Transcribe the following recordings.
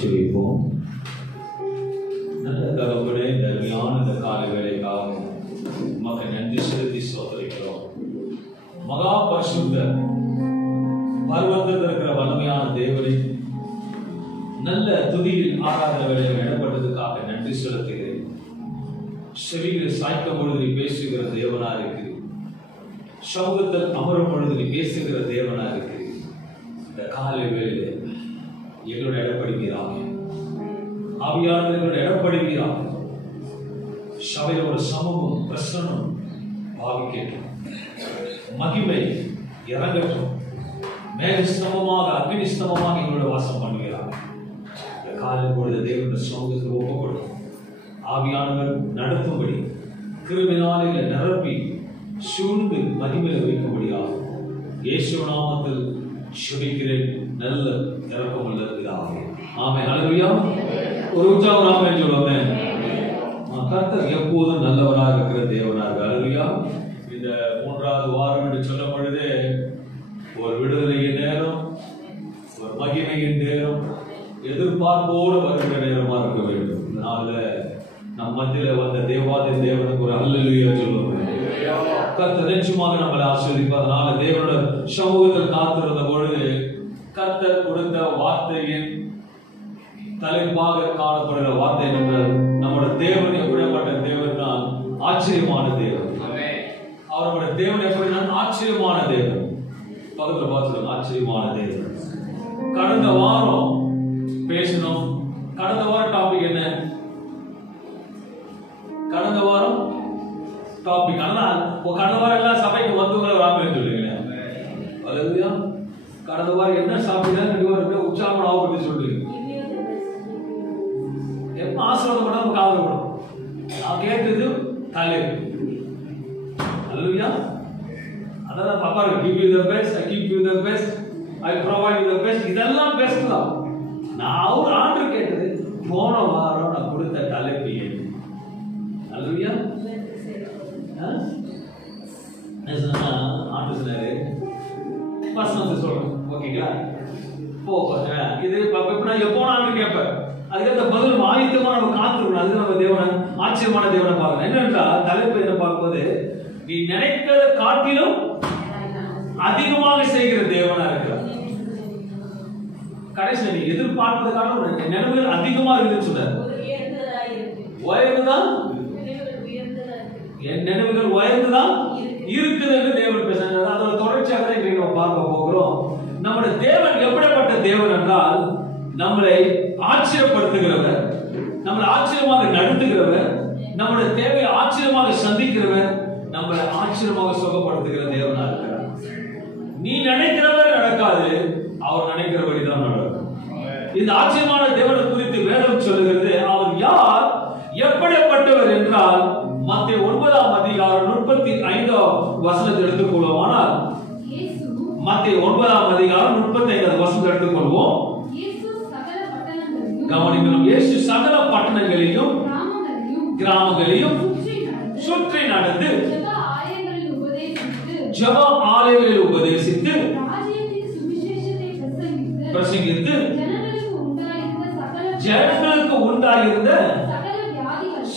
ஜெபிப்போம். நல்ல தகப்பனே, இந்த அருமையான இந்த காலை வேளைக்காக உமக்கு நன்றி செலுத்தி ஸ்தோத்திரிக்கிறோம். மகா பரிசுத்த பர்வதத்தில் இருக்கிற வல்லமையான தேவனை நல்ல துதியில் ஆராதனை வேளையில் இடப்பட்டதுக்காக நன்றி செலுத்துகிறேன். செவிகளை சாய்க்கும் பொழுது நீ பேசுகிற தேவனா இருக்கிறேன். சமூகத்தில் அமரும் பொழுது நீ பேசுகிற தேவனா இருக்கிறேன். இந்த காலை வேளையிலே எங்களோட இடப்படுவீராக, ஆவியானவர்களோட இடப்படுவீராக. சபையில் ஒரு சமூகம் பிரசனம் பாவிக்கட்டும், மகிமை இறங்கட்டும். மேகஸ்தமமாக அக்னிஸ்தமமாக எங்களோட வாசம் பண்ணுகிறார். இந்த காலை பொழுது தேவனுடைய சமூகத்தில் ஒப்புக்கொள்ளும். ஆவியானவர் நடத்தும்படி கிருமினாலில நிரப்பி சூழ்ந்து மகிமையில் வைக்கும்படியாக இயேசு நாமத்தில் ஜெபிக்கிறேன். நல்ல இறக்கமுள்ள பிதாவே, ஆமென். ஹல்லேலூயா. ஒரு உற்சாகம் ஆமென் சொல்லுங்க. கர்த்தர் எப்போதும் நல்லவராக இருக்கிற தேவனாக. ஹல்லேலூயா. இந்த 3வது வாரம் என்று சொல்லும் பொழுது ஒரு விடுதலையின் நேரம், ஒரு மகிமையின் நேரம், எதிர்பார்ப்போடு வருகிற நேரமா இருக்க வேண்டும். இதனால நம் மத்தியில வந்த தேவாதி தேவனுக்கு ஒரு ஹல்லேலூயா சொல்லுவோம். கர்த்தர் நிச்சயமாக நம்மளை ஆசீர்வதிப்பதனால தேவனோட சமூகத்தில் காத்திருந்த பொழுது கர்த்தர் கொடுத்த வார்த்தையின் தலைப்பாக காணப்படுகிற வார்த்தை என்றால் நம்முடைய தேவன் எப்படிப்பட்ட தேவன் தான்? ஆச்சரியமான தேவன். அவருடைய தேவன் எப்படின்னா ஆச்சரியமான தேவன். பக்கத்துல பார்த்து ஆச்சரியமான தேவன். கடந்த வாரம் பேசணும். கடந்த வாரம் டாபிக் என்ன? கடந்த வாரம் டாபிக் கடந்த வாரம் எல்லாம் சபைக்கு வந்தவங்களை வாங்க சொல்லுங்க. அல்லேலூயா. கடந்த வாரம் என்ன சாப்பிட்டா உற்சாகம் ஆகும் சொல்லுங்க. எப்ப ஆசீர்வாதம் பண்ணா நமக்கு காதல் படும். நான் கேட்டது தலை. அல்லேலூயா. அதான் பாப்பா give you the best, I keep you the best, I provide you the best. இதெல்லாம் பெஸ்ட் தான். நான் ஒரு ஆர்டர் கேட்டது போன வாரம் நான் கொடுத்த தலைப்பு என்ன? அல்லேலூயா. ஆண்டு சொன்னாரு பர்சனல் சொல்றேன். ஓகேங்களா? இது எப்போ நான் கேட்பேன். அதுக்கு பதில் ஆயத்தமா நம்ம காத்திருக்கணும். அதுக்கு நம்ம தேவனை ஆச்சரியமான தேவனை பார்க்கணும். என்னென்றால் தலைப்பு என்ன பார்க்கும்போது நீ நினைக்கிறத காட்டிலும் அதிகமாக செய்கிற தேவனா இருக்கிறார். கடைசியில் நீ எதிர்பார்ப்பதற்கான நினைவுகள் அதிகமா இருக்குன்னு சொன்னார். உயர்ந்துதான் என் நினைவுகள் உயர்ந்துதான் இருக்குது என்று தேவன் பேசுகிறார். அதோட தொடர்ச்சியாக நம்ம பார்க்க போகிறோம். நம்முடைய தேவன் எப்படிப்பட்ட தேவன் என்றால் நம்மளை ஆச்சரியப்படுத்துகிறவர், நம்மளை ஆச்சரியமாக நடத்துகிறவர், நம்முடைய தேவையை ஆச்சரியமாக சந்திக்கிறவர், நம்மளை ஆச்சரியமாக சுகப்படுத்துகிற தேவனா இருக்கிறார். நீ நினைக்கிறவர் நடக்காது, அவர் நினைக்கிறபடிதான் நடக்கும். இந்த ஆச்சரியமான தேவனை குறித்து வேதம் சொல்லுகிறது. அவர் யார், எப்படிப்பட்டவர் என்றால் மத்தேயு 9ஆம் அதிகாரம் 35ஆம் வசனத்தை எடுத்துக்கொள்வோமானால், மத்தேயு 9ஆம் அதிகாரம் 35ஆம் வசனத்தை எடுத்துக்கொள்வோம். கவனிக்கணும். இயேசு சகல பட்டணங்களையும் கிராமங்களையும் சுற்றி நடந்து ஜெப ஆலயங்களில் உபதேசித்து பிரசங்கித்து ஜனங்களுக்கு உண்டாயிருந்த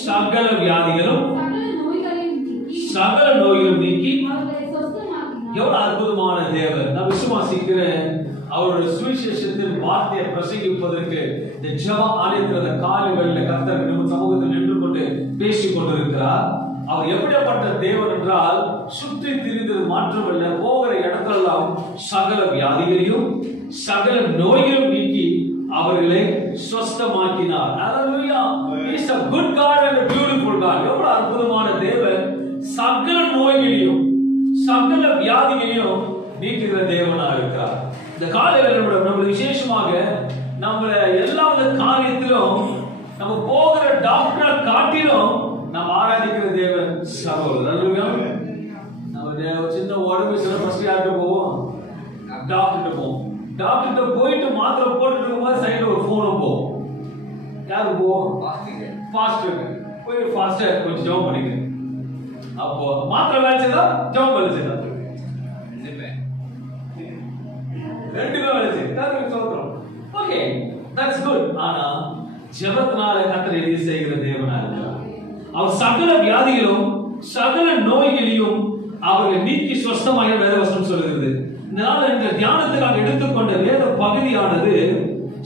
சகல வியாதிகளும் சகல நோய்களும் நீக்கி. எவ்வளவு அற்புதமான தேவன்! நான் விசுவாசிக்கிறேன். அவருடைய சுவிசேஷத்தின் வார்த்தையை பிரசங்கிப்பதற்கு இந்த ஜெப ஆலயத்தில் காலைகளில் கர்த்தர் நம்ம சமூகத்தில் நின்று கொண்டு பேசிக் கொண்டிருக்கிறார். அவர் எப்படிப்பட்ட தேவன் என்றால் சுற்றி திரிந்தது மாற்றமில்லை. போகிற இடத்தெல்லாம் சகல வியாதிகளையும் சகல நோய்களும் நீக்கி அவர்களை சுஸ்தமாக்கினார். Hallelujah. He is a good God and a beautiful God. எவ்வளவு அற்புதமான தேவன்! சகல நோய்களையும் சகல வியாதிகளையும் நீக்குகிற தேவனா இருக்கிறார். இந்த காலையில் நம்ம விசேஷமாக நம்ம எல்லா காரியத்திலும் நம்ம போகிற டாக்டரை காட்டிலும் நம்ம ஆராதிக்கிற தேவன் சகோதரர். நம்ம சின்ன உடம்பு சில ஃபர்ஸ்ட் யார்கிட்ட போவோம்? டாக்டர்கிட்ட போவோம். டாக்டர்கிட்ட போயிட்டு மாத்திரை போட்டுட்டு இருக்கும்போது சைடுல ஒரு போனும் போவோம். யாருக்கு போவோம்? ஃபாஸ்டருக்கு போய் ஃபாஸ்டா கொஞ்சம் ஜெபம் பண்ணிக்க. அப்போ மாத்திரை வேலை செய்தா ஜெபம் வேலை செய்தா ரெண்டுமே வேலை செய்யுது. Okay, that's good. ஆனா ஜெபத்தினால கர்த்தர் எதை செய்கிற தேவனா இருக்கிறார். அவர் சகல வியாதிகளும் சகல நோய்களையும் அவரை நீக்கி சுஸ்தமாய் வேதவசனம் சொல்கிறது. இதனால இந்த தியானத்துக்காக எடுத்துக்கொண்ட வேத பகுதியானது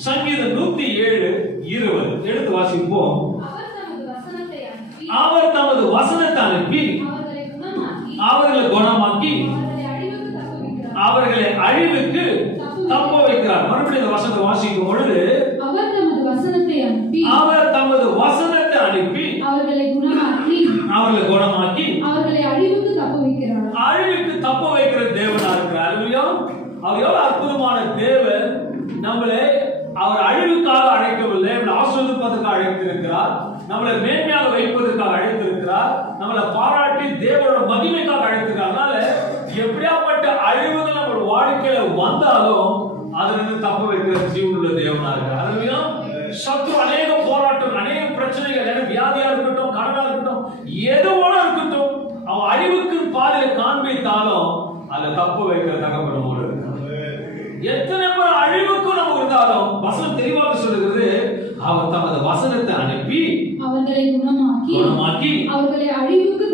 சங்கீதம் 107:20 எடுத்து வாசிப்போம். அவர் தமது வசனத்தை அனுப்பி அவர்களை குணமாக்கி அவர்களை அழிவுக்கு தப்ப வைக்கிறார். மறுபடியும் இந்த வசனத்தை வாசிக்கும் பொழுது அவர் தமது வசனத்தை அனுப்பி அவர்களை குணமாக்கி அவர்களை அழிவுக்கு தப்ப வைக்கிற தேவனா இருக்கிறார். அவர் எவ்வளவு அற்புதமான தேவன். நம்மளை அவர் அழிவுக்காக அழைக்கவில்லை, ஆசீர்வதிப்பதற்காக அழைத்திருக்கிறார். நம்மளை மேன்மையாக வைப்பதற்காக அழைத்திருக்கிறார். நம்மளை பாராட்டி தேவனோட மகிமைக்காக அழைத்திருக்கிறார். அதனால எப்படியாப்பட்ட அழிவுகள் நம்ம வாழ்க்கையில வந்தாலும் அதிலிருந்து தப்ப வைக்கிற ஜீவனுள்ள தேவனா இருக்கிறார். சத்ரு அநேக போராட்டம், அநேக பிரச்சனைகள், வியாதியா இருக்கட்டும், கடனா இருக்கட்டும், எதுவோட இருக்கட்டும், அவன் அழிவுக்கு பாதையை காண்பித்தாலும் அதை தப்ப வைக்கிற தகப்பனோடு எத்தனை பேர் அழிவுக்கும் நம்ம இருந்தாலும் வசனம் தெளிவாக சொல்லுகிறது. அவர் தமது வசனத்தை அனுப்பி அவர்களை குணமாக்கி அவர்களை அழிவுக்கு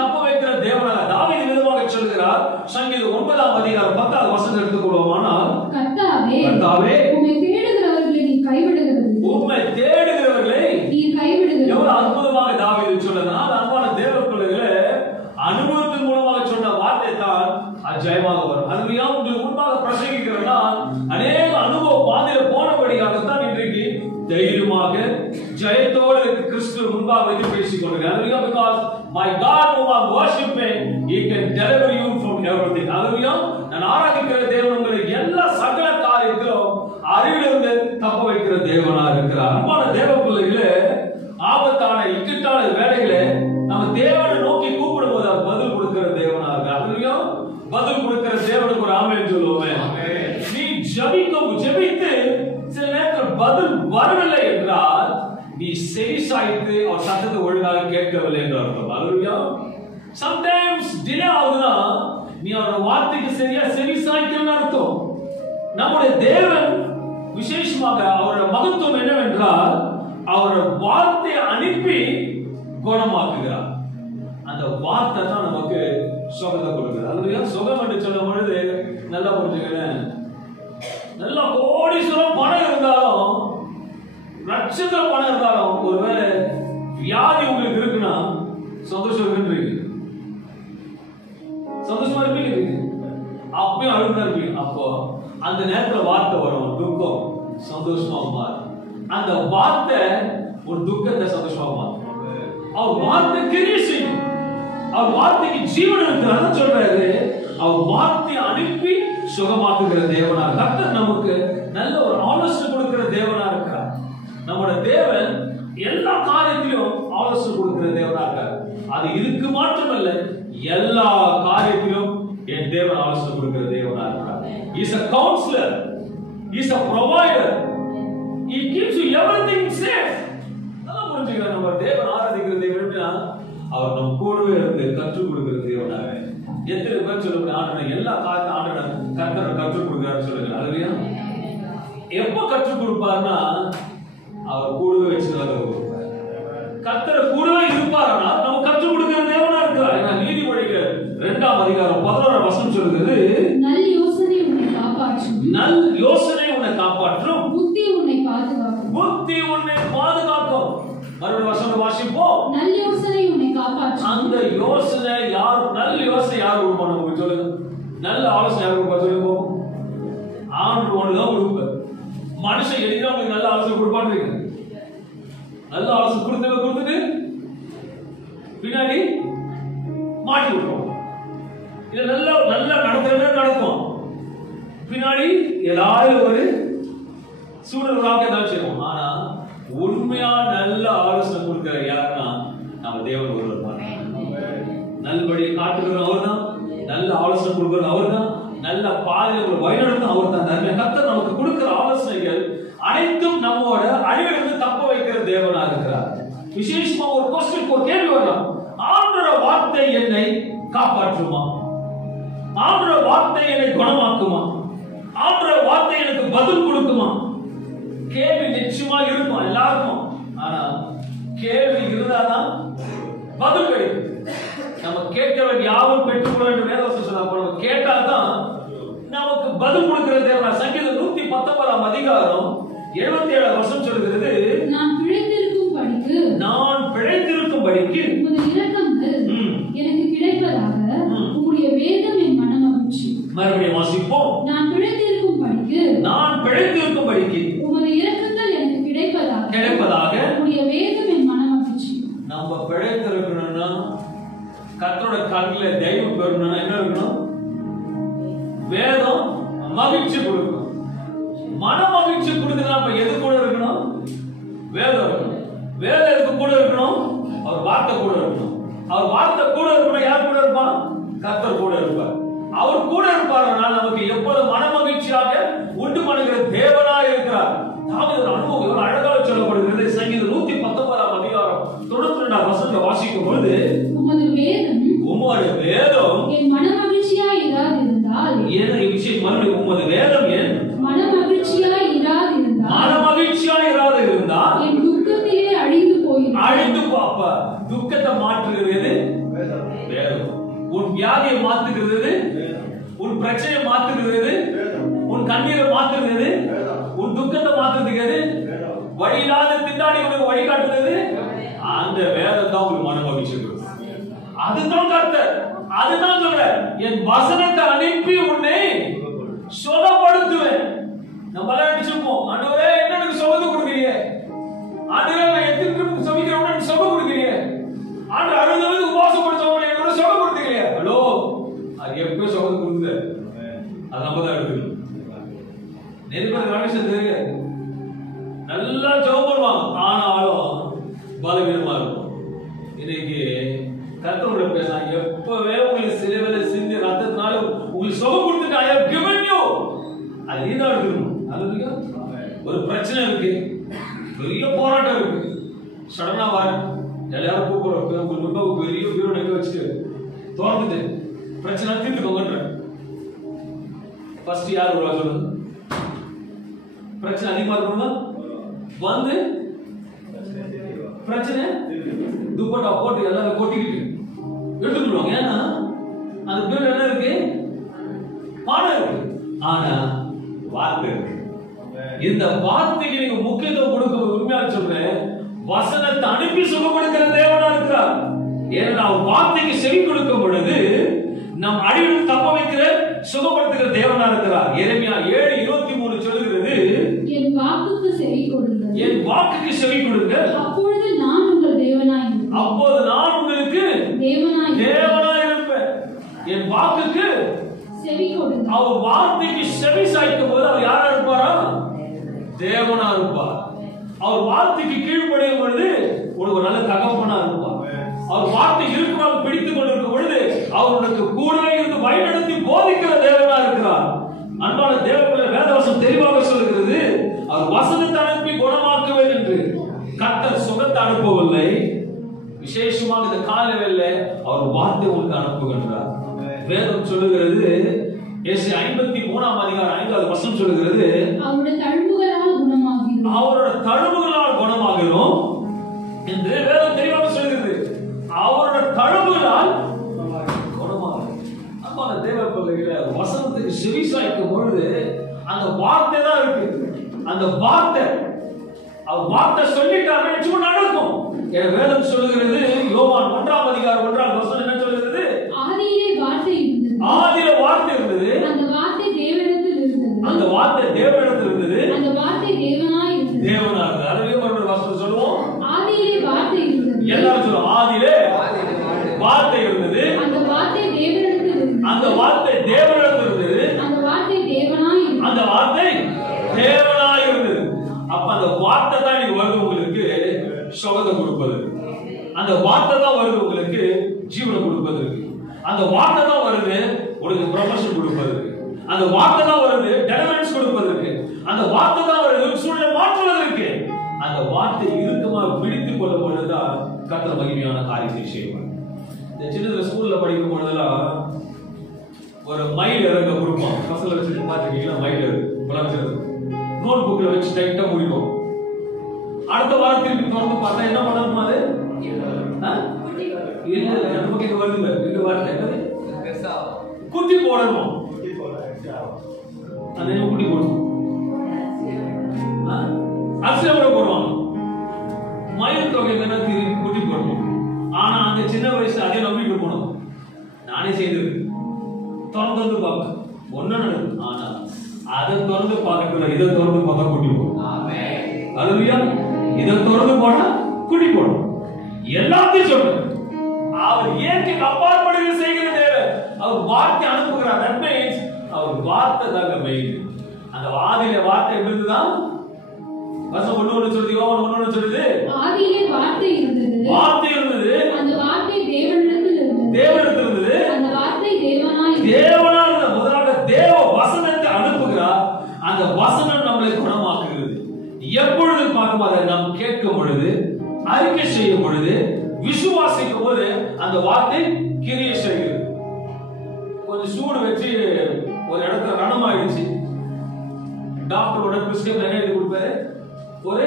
தப்ப வைக்கிற தேவனாக தாவீது விதமாக சொல்கிறார். சங்கீதம் 9:10 வசனம் எடுத்துக்கொள்வோமானால், கர்த்தாவே உம்மை தேடுகிறவர்களை நீர் கைவிடுகிறீர். எவ்வளவு அற்புதமாக தாவீது சொல்லுகிறார். அன்பான தேவ பிள்ளைகளே, அனுபவத்தின் மூலமாக சொன்ன வார்த்தை தான் ஜெயமாக வரும். அதுலயா உங்களுக்கு முன்பாக பிரசங்கிக்கிறேன்னா அநேக அனுபவ பாதையில போனபடியாகத்தான் இன்றைக்கு தைரியமாக ஜெயத்தோடு கிறிஸ்து முன்பாக வைத்து பேசிக் கொண்டிருக்கிறேன். because my God whom I am worshiping, he can deliver you from everything. அதுலயா நான் ஆராதிக்கிற தேவன் உங்களை எல்லா சகல காரியத்திலும் அறிவிலிருந்து தப்ப வைக்கிற தேவனா இருக்கிறார். அன்பான தேவ பிள்ளைகளே, ஆபத்தான இக்கட்டான வேலைகளை நம்ம தேவனை நோக்கி கூப்பிடும் போது அவர் பதில் கொடுக்கிற தேவனா இருக்கிறார். அதுலயா பதில் கொடுக்கிற தேவனுக்கு ஒரு ஆமென் சொல்லுவோமே. நீ ஜெபித்து சில நேரத்தில் பதில் வரவில்லை என்றால் நீ செவி சாய்த்து அவர் சத்தத்தை ஒழுங்காக கேட்கவில்லை என்று அர்த்தம். அல்லேலூயா. sometimes டிலே ஆகுதுன்னா நீ அவரோட வார்த்தைக்கு சரியா செவி சாய்க்கணும்னு அர்த்தம். நம்முடைய தேவன் விசேஷமாக அவரோட மகத்துவம் என்னவென்றால் அவரோட வார்த்தையை அனுப்பி குணமாக்குகிறார். அந்த வார்த்தை தான் நமக்கு சுகத்தை கொடுக்குது. அதுலயும் சுகம் என்று சொல்லும் பொழுது நல்லா புரிஞ்சுக்கிறேன். நல்லா கோடீஸ்வரம் பணம் இருந்தாலும், லட்சத்துல பணம் இருந்தாலும், ஒருவேளை வியாதி உங்களுக்கு இருக்குன்னா சந்தோஷம் இருப்பீங்க, சந்தோஷமா இருப்பீங்க, அப்பயும் அழுதா இருப்பீங்க. அப்போ அந்த நேரத்துல வார்த்தை வரும், துக்கம் சந்தோஷமா மாறும். அந்த வார்த்தை ஒரு துக்கத்தை சந்தோஷமா மாறும். அவர் வார்த்தை கிரியை செய்யும். அவர் வார்த்தைக்கு ஜீவன் இருக்கிறார் சொல்றாரு. அவர் வார்த்தையை அனுப்பி சுகமாக்குகிற தேவனா. கர்த்தர் நமக்கு நல்ல ஒரு ஆலோசனை கொடுக்கிற தேவனா இருக்கிறார். நம்முடைய தேவன் எல்லா காரியத்திலும் ஆலோசனை கொடுக்கிற தேவனா இருக்கார். அது இதுக்கு மாற்றமல்ல, எல்லா காரியத்திலும் என் தேவன் ஆலோசனை கொடுக்கிற தேவனா இருக்கிறார். He is a counselor, he is a provider, he keeps you everything safe. நல்லா புரிஞ்சுக்க. நம்ம தேவன் ஆராதிக்கிற தேவன் அவர் நம் கூடவே இருந்து கற்றுக் கொடுக்கிற தேவனாக. எத்தனை பேர் சொல்லுங்க, ஆண்டவன் எல்லா காரியத்தையும் ஆண்டவன் கர்த்தர் கற்றுக் கொடுக்கிறார் சொல்லுங்க. அதுலயா எப்ப கற்றுக் கொடுப்பார்னா அவர் கூடவே வச்சுதான் கொடுப்பார். கர்த்தர் கூடவே இருப்பார்னா நம்ம கற்றுக் கொடுக்கிற தேவனா இருக்கிறார். ஏன்னா நீதிமொழிகள் 2:11 சொல்லுகிறது, நல் யோசனை உன்னை காப்பாற்றும், புத்தி உன்னை பாதுகாக்கும். மறுபடியும் வசனம் வாசிப்போம். நல்ல யோசனை உன்னை காப்பாற்றும். அந்த யோசனை யார்? நல்ல யோசனை யார் கொடுப்பாங்க உங்களுக்கு சொல்லுங்க. நல்ல ஆலோசனை யார் கொடுப்பா சொல்லுங்க. ஆண்டவர் ஒண்ணுதான் கொடுப்பார். மனுஷன் எதிராக உங்களுக்கு நல்ல ஆலோசனை கொடுப்பான்னு. நல்ல ஆலோசனை கொடுத்துட்டு பின்னாடி மாட்டி விடுவோம். இது நல்ல நடக்கும், பின்னாடி ஏதாவது ஒரு சூழலாக ஏதாவது செய்வோம். ஆனா உண்மையா நல்ல ஆலோசனை கொடுக்கிற யாருன்னா நம்ம தேவன் ஒருவர் தான். நல்லபடியை காட்டுகிறவர் அவர் தான், நல்ல ஆலோசனை கொடுக்கிறவர் அவர் தான், நல்ல பாதையில் வழிநடத்தும் அவர் தான். நன்மை கர்த்தர் நமக்கு கொடுக்கிற ஆலோசனைகள் அனைத்தும் நம்மோட அழிவிலிருந்து தப்ப வைக்கிற தேவனா இருக்கிறார். விசேஷமா ஒரு கொஸ்டின், ஒரு கேள்வி வரலாம். ஆண்டவருடைய வார்த்தை என்னை காப்பாற்றுமா? ஆண்டவருடைய வார்த்தை என்னை குணமாக்குமா? ஆண்டவருடைய வார்த்தை எனக்கு பதில் கொடுக்குமா? கேள்வி இருந்தாதான் பதில் கிடைக்கும். நம்ம கேட்க வேண்டிய யாவும் பெற்றுக்கொள்ள வேண்டும் வேதவசனம் சொன்னா நம்ம கேட்டால்தான் நமக்கு பதில் கொடுக்கிற தேவன். சங்கீதம் 119 அதிகாரம் 77 வசனம் சொல்கிறது, நான் பிழைத்திருக்கும் படிக்கு உமது இரக்கங்கள் எனக்கு கிடைப்பதாக உம்முடைய வேதம் என் மனமகிழ்ச்சி. மறுபடியும் வாசிப்போம். நான் பிழைத்திருக்கும் படிக்கு உமது இரக்கங்கள் எனக்கு கிடைப்பதாக உம்முடைய வேதம் என் மனமகிழ்ச்சி. நம்ம பிழைத்திருக்கணும்னா கர்த்தரோட கண்ணில் தெய்வம் பெறணும்னா என்ன இருக்கணும்? வேதம் மகிழ்ச்சி கொடுக்கணும். மன மகிழ்ச்சி கொடுக்கணும். அப்ப எது கூட இருக்கணும்? வேதம் இருக்கணும். வேதம் எதுக்கு கூட இருக்கணும்? அவர் வார்த்தை கூட இருக்கணும். அவர் வார்த்தை கூட இருக்கணும். யார் கூட இருப்பான்? கர்த்தர் கூட இருப்பார். அவர் கூட இருப்பார்னா நமக்கு எப்போதும் மன மகிழ்ச்சியாக உண்டு பண்ணுகிற தேவனா இருக்கிறார். தாவீது அனுபவம் எவ்வளவு அழகாக சொல்லப்படுகிறது. சங்கீதம் 119 அதிகாரம் 92 வசனத்தை வாசிக்கும் பொழுது, உமது வேதம் என் மனமகிழ்ச்சியாய் இராதிருந்தால், என்ன விஷயம்? மறுபடியும் உமது வேதம் என் மனமகிழ்ச்சியாய் இராதிருந்தால் என் துக்கத்திலே அழிந்து பாப்ப. துக்கத்தை மாற்றுகிறது வேதம். உன் வியாதியை மாற்றுகிறது, உன் பிரச்சனையை மாற்றுகிறது, உன் கண்ணீரை மாற்றுகிறது, உன் துக்கத்தை மாற்றுகிறது, வழியில்லாத திண்டாடி உனக்கு வழிகாட்டுகிறது. அந்த வேதம் தான் உங்களுக்கு மன மகிழ்ச்சி. அதுதான் கர்த்தர். அதுதான் சொல்ற, என் வசனத்தை அனுப்பி உன்னை சுகப்படுத்துவேன். நம்ம நினைச்சிருப்போம், ஆண்டவரே என்ன எனக்கு சுகத்தை கொடுக்கிறீங்க, ஆண்டவரே நான் எத்தனை சமைக்கிறோம் எனக்கு சுகம் கொடுக்கிறீங்க, ஆண்டு 60 உபவாசம் படிச்சவங்க எனக்கு சுகம் கொடுத்தீங்க. ஹலோ, அது எப்போ சுகத்தை கொடுக்குது? அது நம்ம தான் எடுத்துக்கணும். நெருப்பது கணேசன் தெரியாது, நல்லா ஜெபம் பண்ணுவாங்க, ஆனாலும் பலவீனமா இருக்கும். இன்னைக்கு கர்த்தரோட பேசலாம், எப்பவே உங்களுக்கு சிலுவையில சிந்தி ரத்தத்தினால உங்களுக்கு சுகம் கொடுத்துட்டு I have given you. அது நீதான் இருக்கணும். அதுக்கு ஒரு பிரச்சனை இருக்கு, பெரிய போராட்டம் இருக்கு, சடனா வர எல்லாரும் கூப்பிடுறோம், உங்களுக்கு பெரிய பீரோ நெக்க வச்சுட்டு தோர்ந்துட்டு பிரச்சனை தீர்த்துக்கோங்கன்ற ஃபர்ஸ்ட் யார் வருவா சொல்லுங்க? பிரச்சனை அதிகமா இருக்கணும்னா வந்து பிரச்சனை துப்பட்டா போட்டு எல்லாரும் கொட்டிக்கிட்டு எடுத்துக்கிடுவாங்க. ஏன்னா அது பேர் என்ன இருக்கு? பாடம் இருக்கு. ஆனா வார்த்தை இருக்கு. இந்த வார்த்தைக்கு நீங்க முக்கியத்துவம் கொடுக்க உண்மையா சொல்றேன், வசனத்தை அனுப்பி சுகப்படுத்துகிற தேவனா இருக்கிறார். ஏன்னா அவர் வார்த்தைக்கு செவி கொடுக்கும் பொழுது நம் அழிவில் தப்ப வைக்கிற சுகப்படுத்துகிற தேவனா இருக்கிறார். எரேமியா 7:23 சொல்லுகிறது, என் வாக்குக்கு செவி கொடுங்க, அப்பொழுது நான் உங்களுக்கு தேவனாய் இருப்பேன். என் வாக்குக்கு செவி கொடுங்க. அவர் வார்த்தைக்கு செவி சாய்க்கும் போது அவர் யாரா இருப்பாரா? தேவனா இருப்பார். அவர் வார்த்தைக்கு கீழ்ப்படியும் பொழுது ஒரு நல்ல தகப்பனா இருப்பார். அவர் வார்த்தை இருக்கிறார் பிடித்துக் கொண்டிருக்கும் பொழுது அவர் உனக்கு கூடவே இருந்து வழிநடத்தி போதிக்கிற தேவனா இருக்கிறார். அன்பான தேவனுடைய வேதவசனம் தெளிவாக சொல்லுகிறது, அவர் வசனத்தை அனுப்பி குணமாக்குவேன் என்று. கர்த்தர் சுகத்தை அனுப்பவில்லை, விசேஷமாக இந்த காலவேளை அவர் வார்த்தை உங்களுக்கு அனுப்புகின்றார். வேதம் சொல்லுகிறது, ஏசாயா 53 அதிகாரம் 5வது வசனம் சொல்லுகிறது, அவருடைய தழும்புகளால் குணமாகிறோம் என்று வேதம் தெளிவாக சொல்லுகிறது. அவருடைய தழும்புகளால் குணமாகிறோம். அன்பான தேவ பிள்ளைகளே, வசனத்துக்கு செவி சாய்க்கும் பொழுது அந்த வார்த்தை தான் இருக்கு. அந்த வார்த்தை அவர் வார்த்தை சொல்லிட்டாருன்னா நிச்சயமா நடக்கும். வேதம் சொல்லுகிறது, யோவான் 1 அதிகாரம் 1வது வசனம் என்ன சொல்லுகிறது? ஆதியிலே வார்த்தை இருந்தது, அந்த வார்த்தை தேவனிடத்தில் இருந்தது, அந்த வார்த்தை தேவனாய் இருந்தது. அதுவே ஒரு வசனம் சொல்லுவோம், ஆதியிலே வார்த்தை இருந்தது. எல்லாரும் சொல்லுவோம், ஆதியிலே வார்த்தை இருந்தது, அந்த வார்த்தை தேவனிடத்தில் இருந்தது, அந்த வார்த்தை தேவனாய் இருந்தது. அப்ப அந்த வார்த்தை தான் நீங்க வருது உங்களுக்கு சுகத்தை கொடுப்பது. அந்த வார்த்தை தான் வருது உங்களுக்கு ஜீவனை கொடுப்பதற்கு. அந்த வார்த்தை தான் வருது உங்களுக்கு ப்ரொமோஷன் கொடுப்பதற்கு. அந்த வார்த்தை தான் வருது டெலிவரன்ஸ் கொடுப்பதற்கு. அந்த வார்த்தை தான் வருது சூழ்நிலை மாற்றுவதற்கு. அந்த வார்த்தை இறுக்கமா பிடித்துக் கொள்ளும் பொழுதுதான் கர்த்தர் மகிமையான காரியத்தை செய்வார். இந்த சின்னதுல ஸ்கூல்ல படிக்கும் பொழுதெல்லாம் ஒரு மைல் இறங்க கொடுப்போம். பசங்களை வச்சு பார்த்துருக்கீங்களா? மைல் நோட் புக்ல வச்சு டைட்டா முடிக்கும். அடுத்த வாரம் திருப்பி திறந்து பார்த்தா என்ன பண்ணணும்? அது நமக்கு இது வருது, இது வார்த்தை குட்டி போடணும். அது குட்டி போடணும், அரிசியோட போடுவாங்க. மயில் தொகை குட்டி போடணும். ஆனா அந்த சின்ன வயசுல அதே நம்பிக்கை போனோம். நானே செய்திருக்கு, திறந்து பார்ப்பேன் ஒன்னும் நடக்கும். ஆனா அதை திறந்து பார்க்கல, இதை திறந்து பார்த்தா குட்டி போடும். அல்லேலூயா. இதை திறந்து போனா குட்டி போடும். எல்லாத்தையும் சொல்றேன். அவர் இயற்கைக்கு அப்பாற்பட்டு செய்கிறது. அவர் வார்த்தை அனுப்புகிறார். that means அவர் வார்த்தை தாங்க மெயின். அந்த ஆதியிலே வார்த்தை இருந்துதான் வசனம் ஒண்ணு சொல்லுது. யோவான் ஒண்ணு சொல்லுது, ஆதியிலே வார்த்தை இருந்தது, வார்த்தை இருந்தது, அந்த வார்த்தை தேவனிடத்தில் இருந்தது, தேவனிடத்தில் இருந்தது, அந்த வார்த்தை தேவனாய் இருந்தது. முதலாக தேவ வசனத்தை அனுப்புகிறார். அந்த வசனம் நம்மளை குணமாக்குகிறது. எப்பொழுது பார்க்கும் அதை நாம் கேட்கும் பொழுது, அறிக்கை செய்யும் பொழுது, விசுவாசிக்கும் போது அந்த வார்த்தை கிரியை செய்கிறது. கொஞ்சம் சூடு வச்சு ஒரு இடத்துல ரணமாயிடுச்சு. டாக்டரோட பிரிஸ்கிரிப்ஷன் என்ன எழுதி கொடுப்பாரு? ஒரு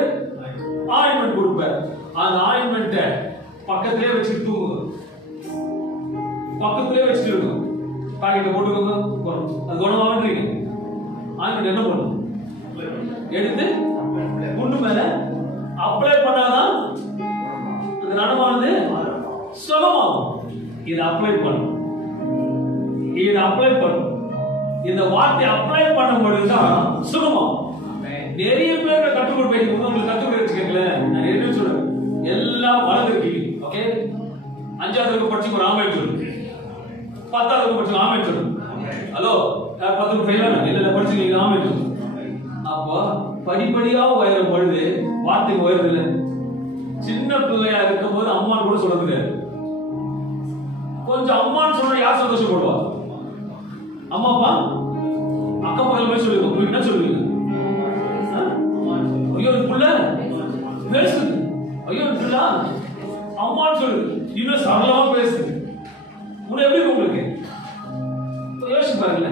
ஆயின்மெண்ட் கொடுப்பாரு. அந்த ஆயின்மெண்ட்டை பக்கத்திலே வச்சு தூங்குங்க, பக்கத்திலே வச்சுட்டு இருக்கும். பாக்கெட்டை போட்டுக்கோங்க, அது குணமாகன்றீங்க. ஆயின்மெண்ட் என்ன பண்ணும்? எடுத்து குண்டு மேல அப்ளை பண்ணாதான் அந்த ரணமானது சுகமாகும். இதை அப்ளை பண்ணும், இதை அப்ளை பண்ணும். இந்த வார்த்தை அப்ளை பண்ணும் பொழுதுதான் சுகமாகும். நிறைய பேர் கற்றுக் கொடுப்பேன். உங்களுக்கு கற்றுக் கொடுக்கல, நான் என்ன சொல்றேன், எல்லாம் வளர்ந்துருக்கீங்க. ஓகே, 5வது படிச்சு ஒரு ஆமென் சொல்லு, 10வது படிச்சு ஆமென் சொல்லு. ஹலோ, 10 ஃபெயில் ஆனா இல்ல படிச்சு நீங்க ஆமென் சொல்லு. அப்போ படிப்படியா உயரும் பொழுது வார்த்தை உயருது இல்லை. சின்ன பிள்ளையா இருக்கும் போது அம்மான்னு கூட சொல்றது. கொஞ்சம் அம்மான்னு சொன்னா யார் சந்தோஷப்படுவா? அம்மா அப்பா அக்கா பக்கத்துல போய் சொல்லுங்க, என்ன சொல்லுவீங்க? ஐயோ புள்ள பேசுது, ஐயோ புள்ள அம்மான்னு சொல்லு, இன்னும் சரளமா பேசுது. உனக்கு எப்படி உங்களுக்கு யோசிச்சு பாருங்கள.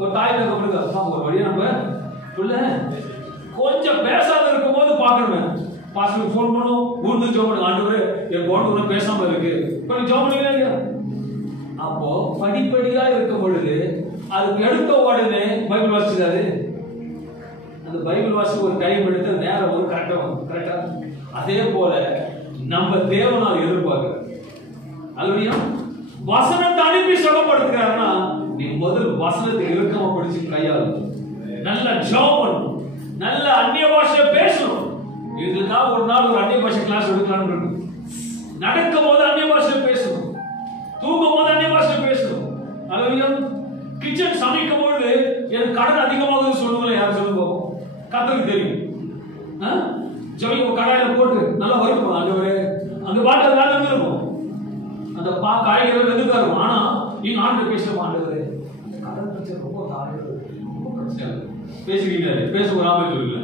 ஒரு தாய் தகவலுக்கு ஒரு வழியா நம்ம புள்ள கொஞ்சம் பேசாத இருக்கும் போது பாக்கணும். பாஸ்டருக்கு போன் பண்ணும், ஊர்ந்து ஜோம் பண்ணுங்க, ஆண்டவரே என் குழந்தை பேசாம இருக்கு, ஜோம் பண்ணுவீங்களா இல்லையா? அப்போ படிப்படியா இருக்கும் பொழுது அதுக்கு எடுத்த உடனே பைபிள் வாசிச்சாரு. அந்த பைபிள் வாசி ஒரு டைம் எடுத்து நேரம் ஒரு கரெக்டா. அதே போல நம்ம தேவனால் எதிர்பார்க்கிறோம். அல்லேலூயா. வசனத்தை அனுப்பி சொல்லப்படுகிறாருன்னா நீ முதல் வசனத்தை இறுக்கமா படிச்சு கையாளு, நல்ல ஜெபம் பண்ணணும், நல்ல அந்நிய பாஷை பேசணும். இதுதான் ஒரு நாள் ஒரு அந்நிய பாஷை கிளாஸ் எடுக்கலாம்னு இருக்கு. நடக்கும் போது அந்நிய பாஷை பேசணும், தூங்கும் போது அந்நிய பாஷை பேசணும். அல்லேலூயா. கிச்சன் சமைக்கும் போது எனக்கு கடன் அதிகமாகுது சொல்லுங்களேன், யாரும் சொல்லுங்க, கர்த்தருக்கு தெரியும். ஜெபம் கடாயில போட்டு நல்லா வறுக்கும், ஆண்டவரே அந்த பாட்டில் வேலை இருக்கும், அந்த காய்கறிகள் எதுக்காக இருக்கும். ஆனா நீங்க ஆண்டு பேசணும், ஆண்டவரே கடன் பிரச்சனை ரொம்ப பிரச்சனை பேசுறீங்க, பேசுவாங்க சொல்லுங்க.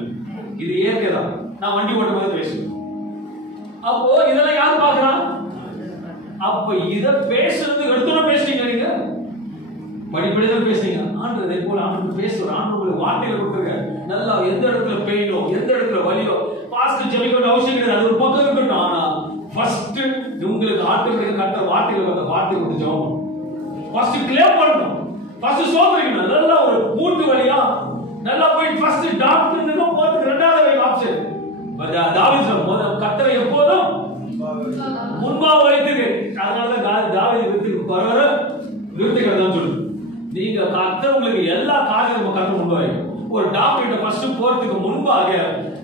இது இயற்கைதான். நான் வண்டி ஓட்டும் போது பேசுவேன். அப்போ இதெல்லாம் யார் பாக்குறான்? அப்ப இத பேசுறது எடுத்துன பேசுறீங்க, நீங்க படிப்படிதான் பேசுறீங்க. ஆண்டவரே போல ஆண்டு பேசுற ஆண்டு வார்த்தையில கொடுத்துருங்க. நல்லா எந்த இடத்துல பெயினோ எந்த இடத்துல வலியோ பாஸ்ட் ஜெபிக்கணும் அவசியம் கிடையாது, அது ஒரு பக்கம் இருக்கட்டும். ஆனா ஃபர்ஸ்ட் உங்களுக்கு ஆண்டவரே கட்ட வார்த்தையில வந்த வார்த்தை கொடுத்து ஜெபம் ஃபர்ஸ்ட் கிளியர் பண்ணணும். ஃபர்ஸ்ட் சோதரிக்கணும். நல்லா ஒரு மூட்டு வலியா நல்லா போய் ஃபர்ஸ்ட் டாக்டர் கிட்ட போறதுக்கு ரெண்டாவது ஆப்ஷன் தாவீது சொல்றான், கர்த்தரை எப்போதும் முன்பா வைத்துக்கு. அதனால தாவீது விருத்துகள் தான் சொல்லுது, நீங்க கர்த்தர் உங்களுக்கு எல்லா காரியமும் கர்த்தர் முன்பா வைக்கும். ஒரு டாக்டர் ஃபர்ஸ்ட் போறதுக்கு முன்பாக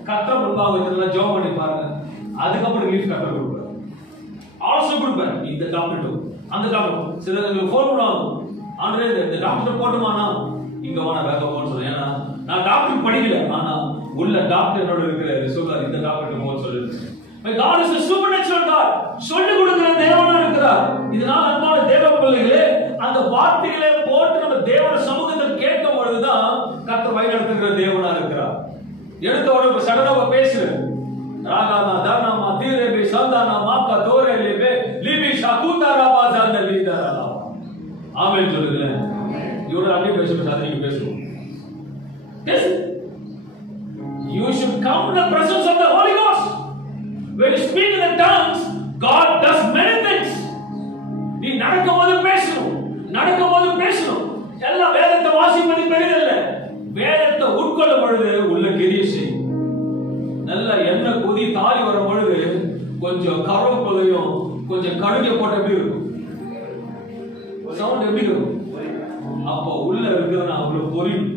கர்த்தர் முன்பாக வைக்கிறதா ஜெபம் பண்ணி பாருங்க. அதுக்கப்புறம் ரிலீஃப் கர்த்தர் கொடுப்பாரு. ஆல்சோ கொடுப்பாரு. இந்த டாக்டர் அந்த டாக்டர் சில ஃபோன் பண்ணுவாங்க, ஆண்டவரே இந்த டாக்டர் போட்டுமானா இங்க வானா வேக போன்னு சொல்றேன். ஏன்னா நான் டாக்டர் படிக்கல, ஆனா உள்ள டாக்டர் என்னோட இருக்கிற சொல்றாரு, இந்த டாக்டர் போக சொல்லுங்க. God is a supernatural God. சொல்லி கொடுக்கிற தேவனா இருக்கிறார். இதனால அன்பான தேவ பிள்ளைகளே, அந்த வார்த்தைகளை போட்டு நம்ம தேவன சமூகத்தில் கேட்கும் பொழுதுதான் கர்த்தர் வழி நடத்துகிற தேவனா இருக்கிறார். எடுத்தோட சடனாக பேசுறேன், ராகானா தானாமா தீரேபி சந்தானா மாக்கா தோரேலேபே லிபி ஷாகுதாரா பாசான லீதரா. ஆமென் சொல்லுங்க. இவரோட அப்படியே பேசுறது அதை நீங்க பேசுவோம். Yes, you should come in the presence of the Holy Ghost. When you speak in the tongues, God does many things. நீ நடக்கும்போது பேசணும், நடக்கும்போது பேசணும். எல்லாம் வேதத்தை வாசிப்பது பெரியதல்ல, வேதத்தை உட்கொள்ளும் பொழுது உள்ள கிரியை செய்யும். நல்ல எண்ணெய் கொதி தாலி வரும் பொழுது கொஞ்சம் கருவேப்பிலையும் கொஞ்சம் கடுகு போட்ட எப்படி இருக்கும், சவுண்ட் எப்படி இருக்கும்? அப்போ உள்ள இருக்கிறது அவங்களுக்கு புரியும்.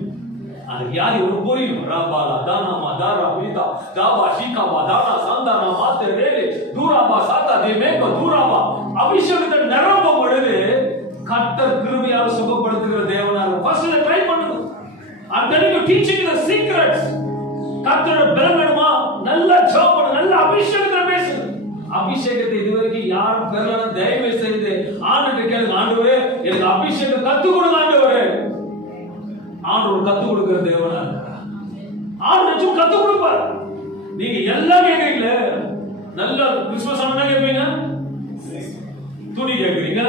அது யாரு ஒரு புரியும். ராபாலா தானாமா தாரா பீதா தாபா ஷீகாபா தானா சந்தானா மாத்தே ரேலே தூராபா சாத்தா தேமேகோ தூராபா அபிஷேகத்தை நிரம்பும் பொழுது கர்த்தர் கிருபையால் சுகப்படுத்துகிற தேவனாக ஃபர்ஸ்ட் ட்ரை பண்ணுங்க. I'm telling you, teaching you the secrets. கர்த்தரோட பலம் வேணுமா? நல்ல ஜெபம் பண்ணு, நல்ல அபிஷேகத்தை பேசு. அபிஷேகத்தை இதுவரைக்கும் யாரும் பெறல, தயவு செய்து ஆண்டவரை கேளுங்க. ஆண்டவரே எனக்கு அபிஷேகம் கத்துக் கொடுங்க ஆண்டவரே. ஆண்டவர் கத்துக் கொடுக்கிற தேவனா இருக்கிறார். ஆண்டவர் கத்துக் கொடுப்பார். நீங்க எல்லாம் கேட்கறீங்க. நல்ல கிறிஸ்துமஸ் ஆனா கேட்பீங்க, துணி கேட்கறீங்க,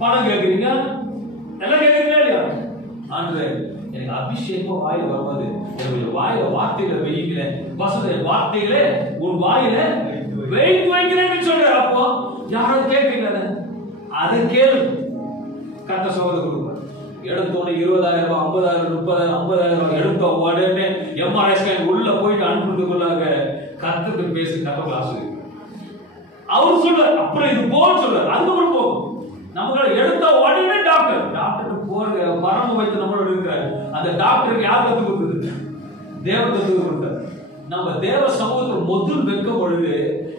பணம் கேட்கறீங்க, எல்லாம் கேட்கறீங்க இல்லையா? ஆண்டவரே எனக்கு அபிஷேகம் வாயில வருவது, என்னுடைய வாயில வார்த்தைகளை வைக்கல, வசத வார்த்தைகளே உன் வாயில வைக்கிறேன்னு சொல்றாரு. அப்போ யாரும் கேட்கறீங்க, அதை கேளு. கத்த சொல்றது கொடுப்பார். எடுத்தோட 20,000 ரூபாய் 50,000 30,000 50,000 எடுத்த உடனே எம்ஆர்ஐ ஸ்கேன் உள்ள போயிட்டு அனுப்புறதுக்குள்ளாக கத்துக்கு பேசி கத்த கிளாஸ் அவர் சொல்றாரு. அப்புறம் இது போன்னு சொல்றாரு. அங்க போகும் நம்மள எடுத்த உடனே டாக்டருக்கு போற மரபு வைத்து நம்மளோட இருக்கிறார். அந்த டாக்டருக்கு யார் கத்து கொடுத்தது? தேவன் கத்து கொடுத்தார். நம்ம தேவ சமூகத்தை முதல் வைக்கும் பொழுது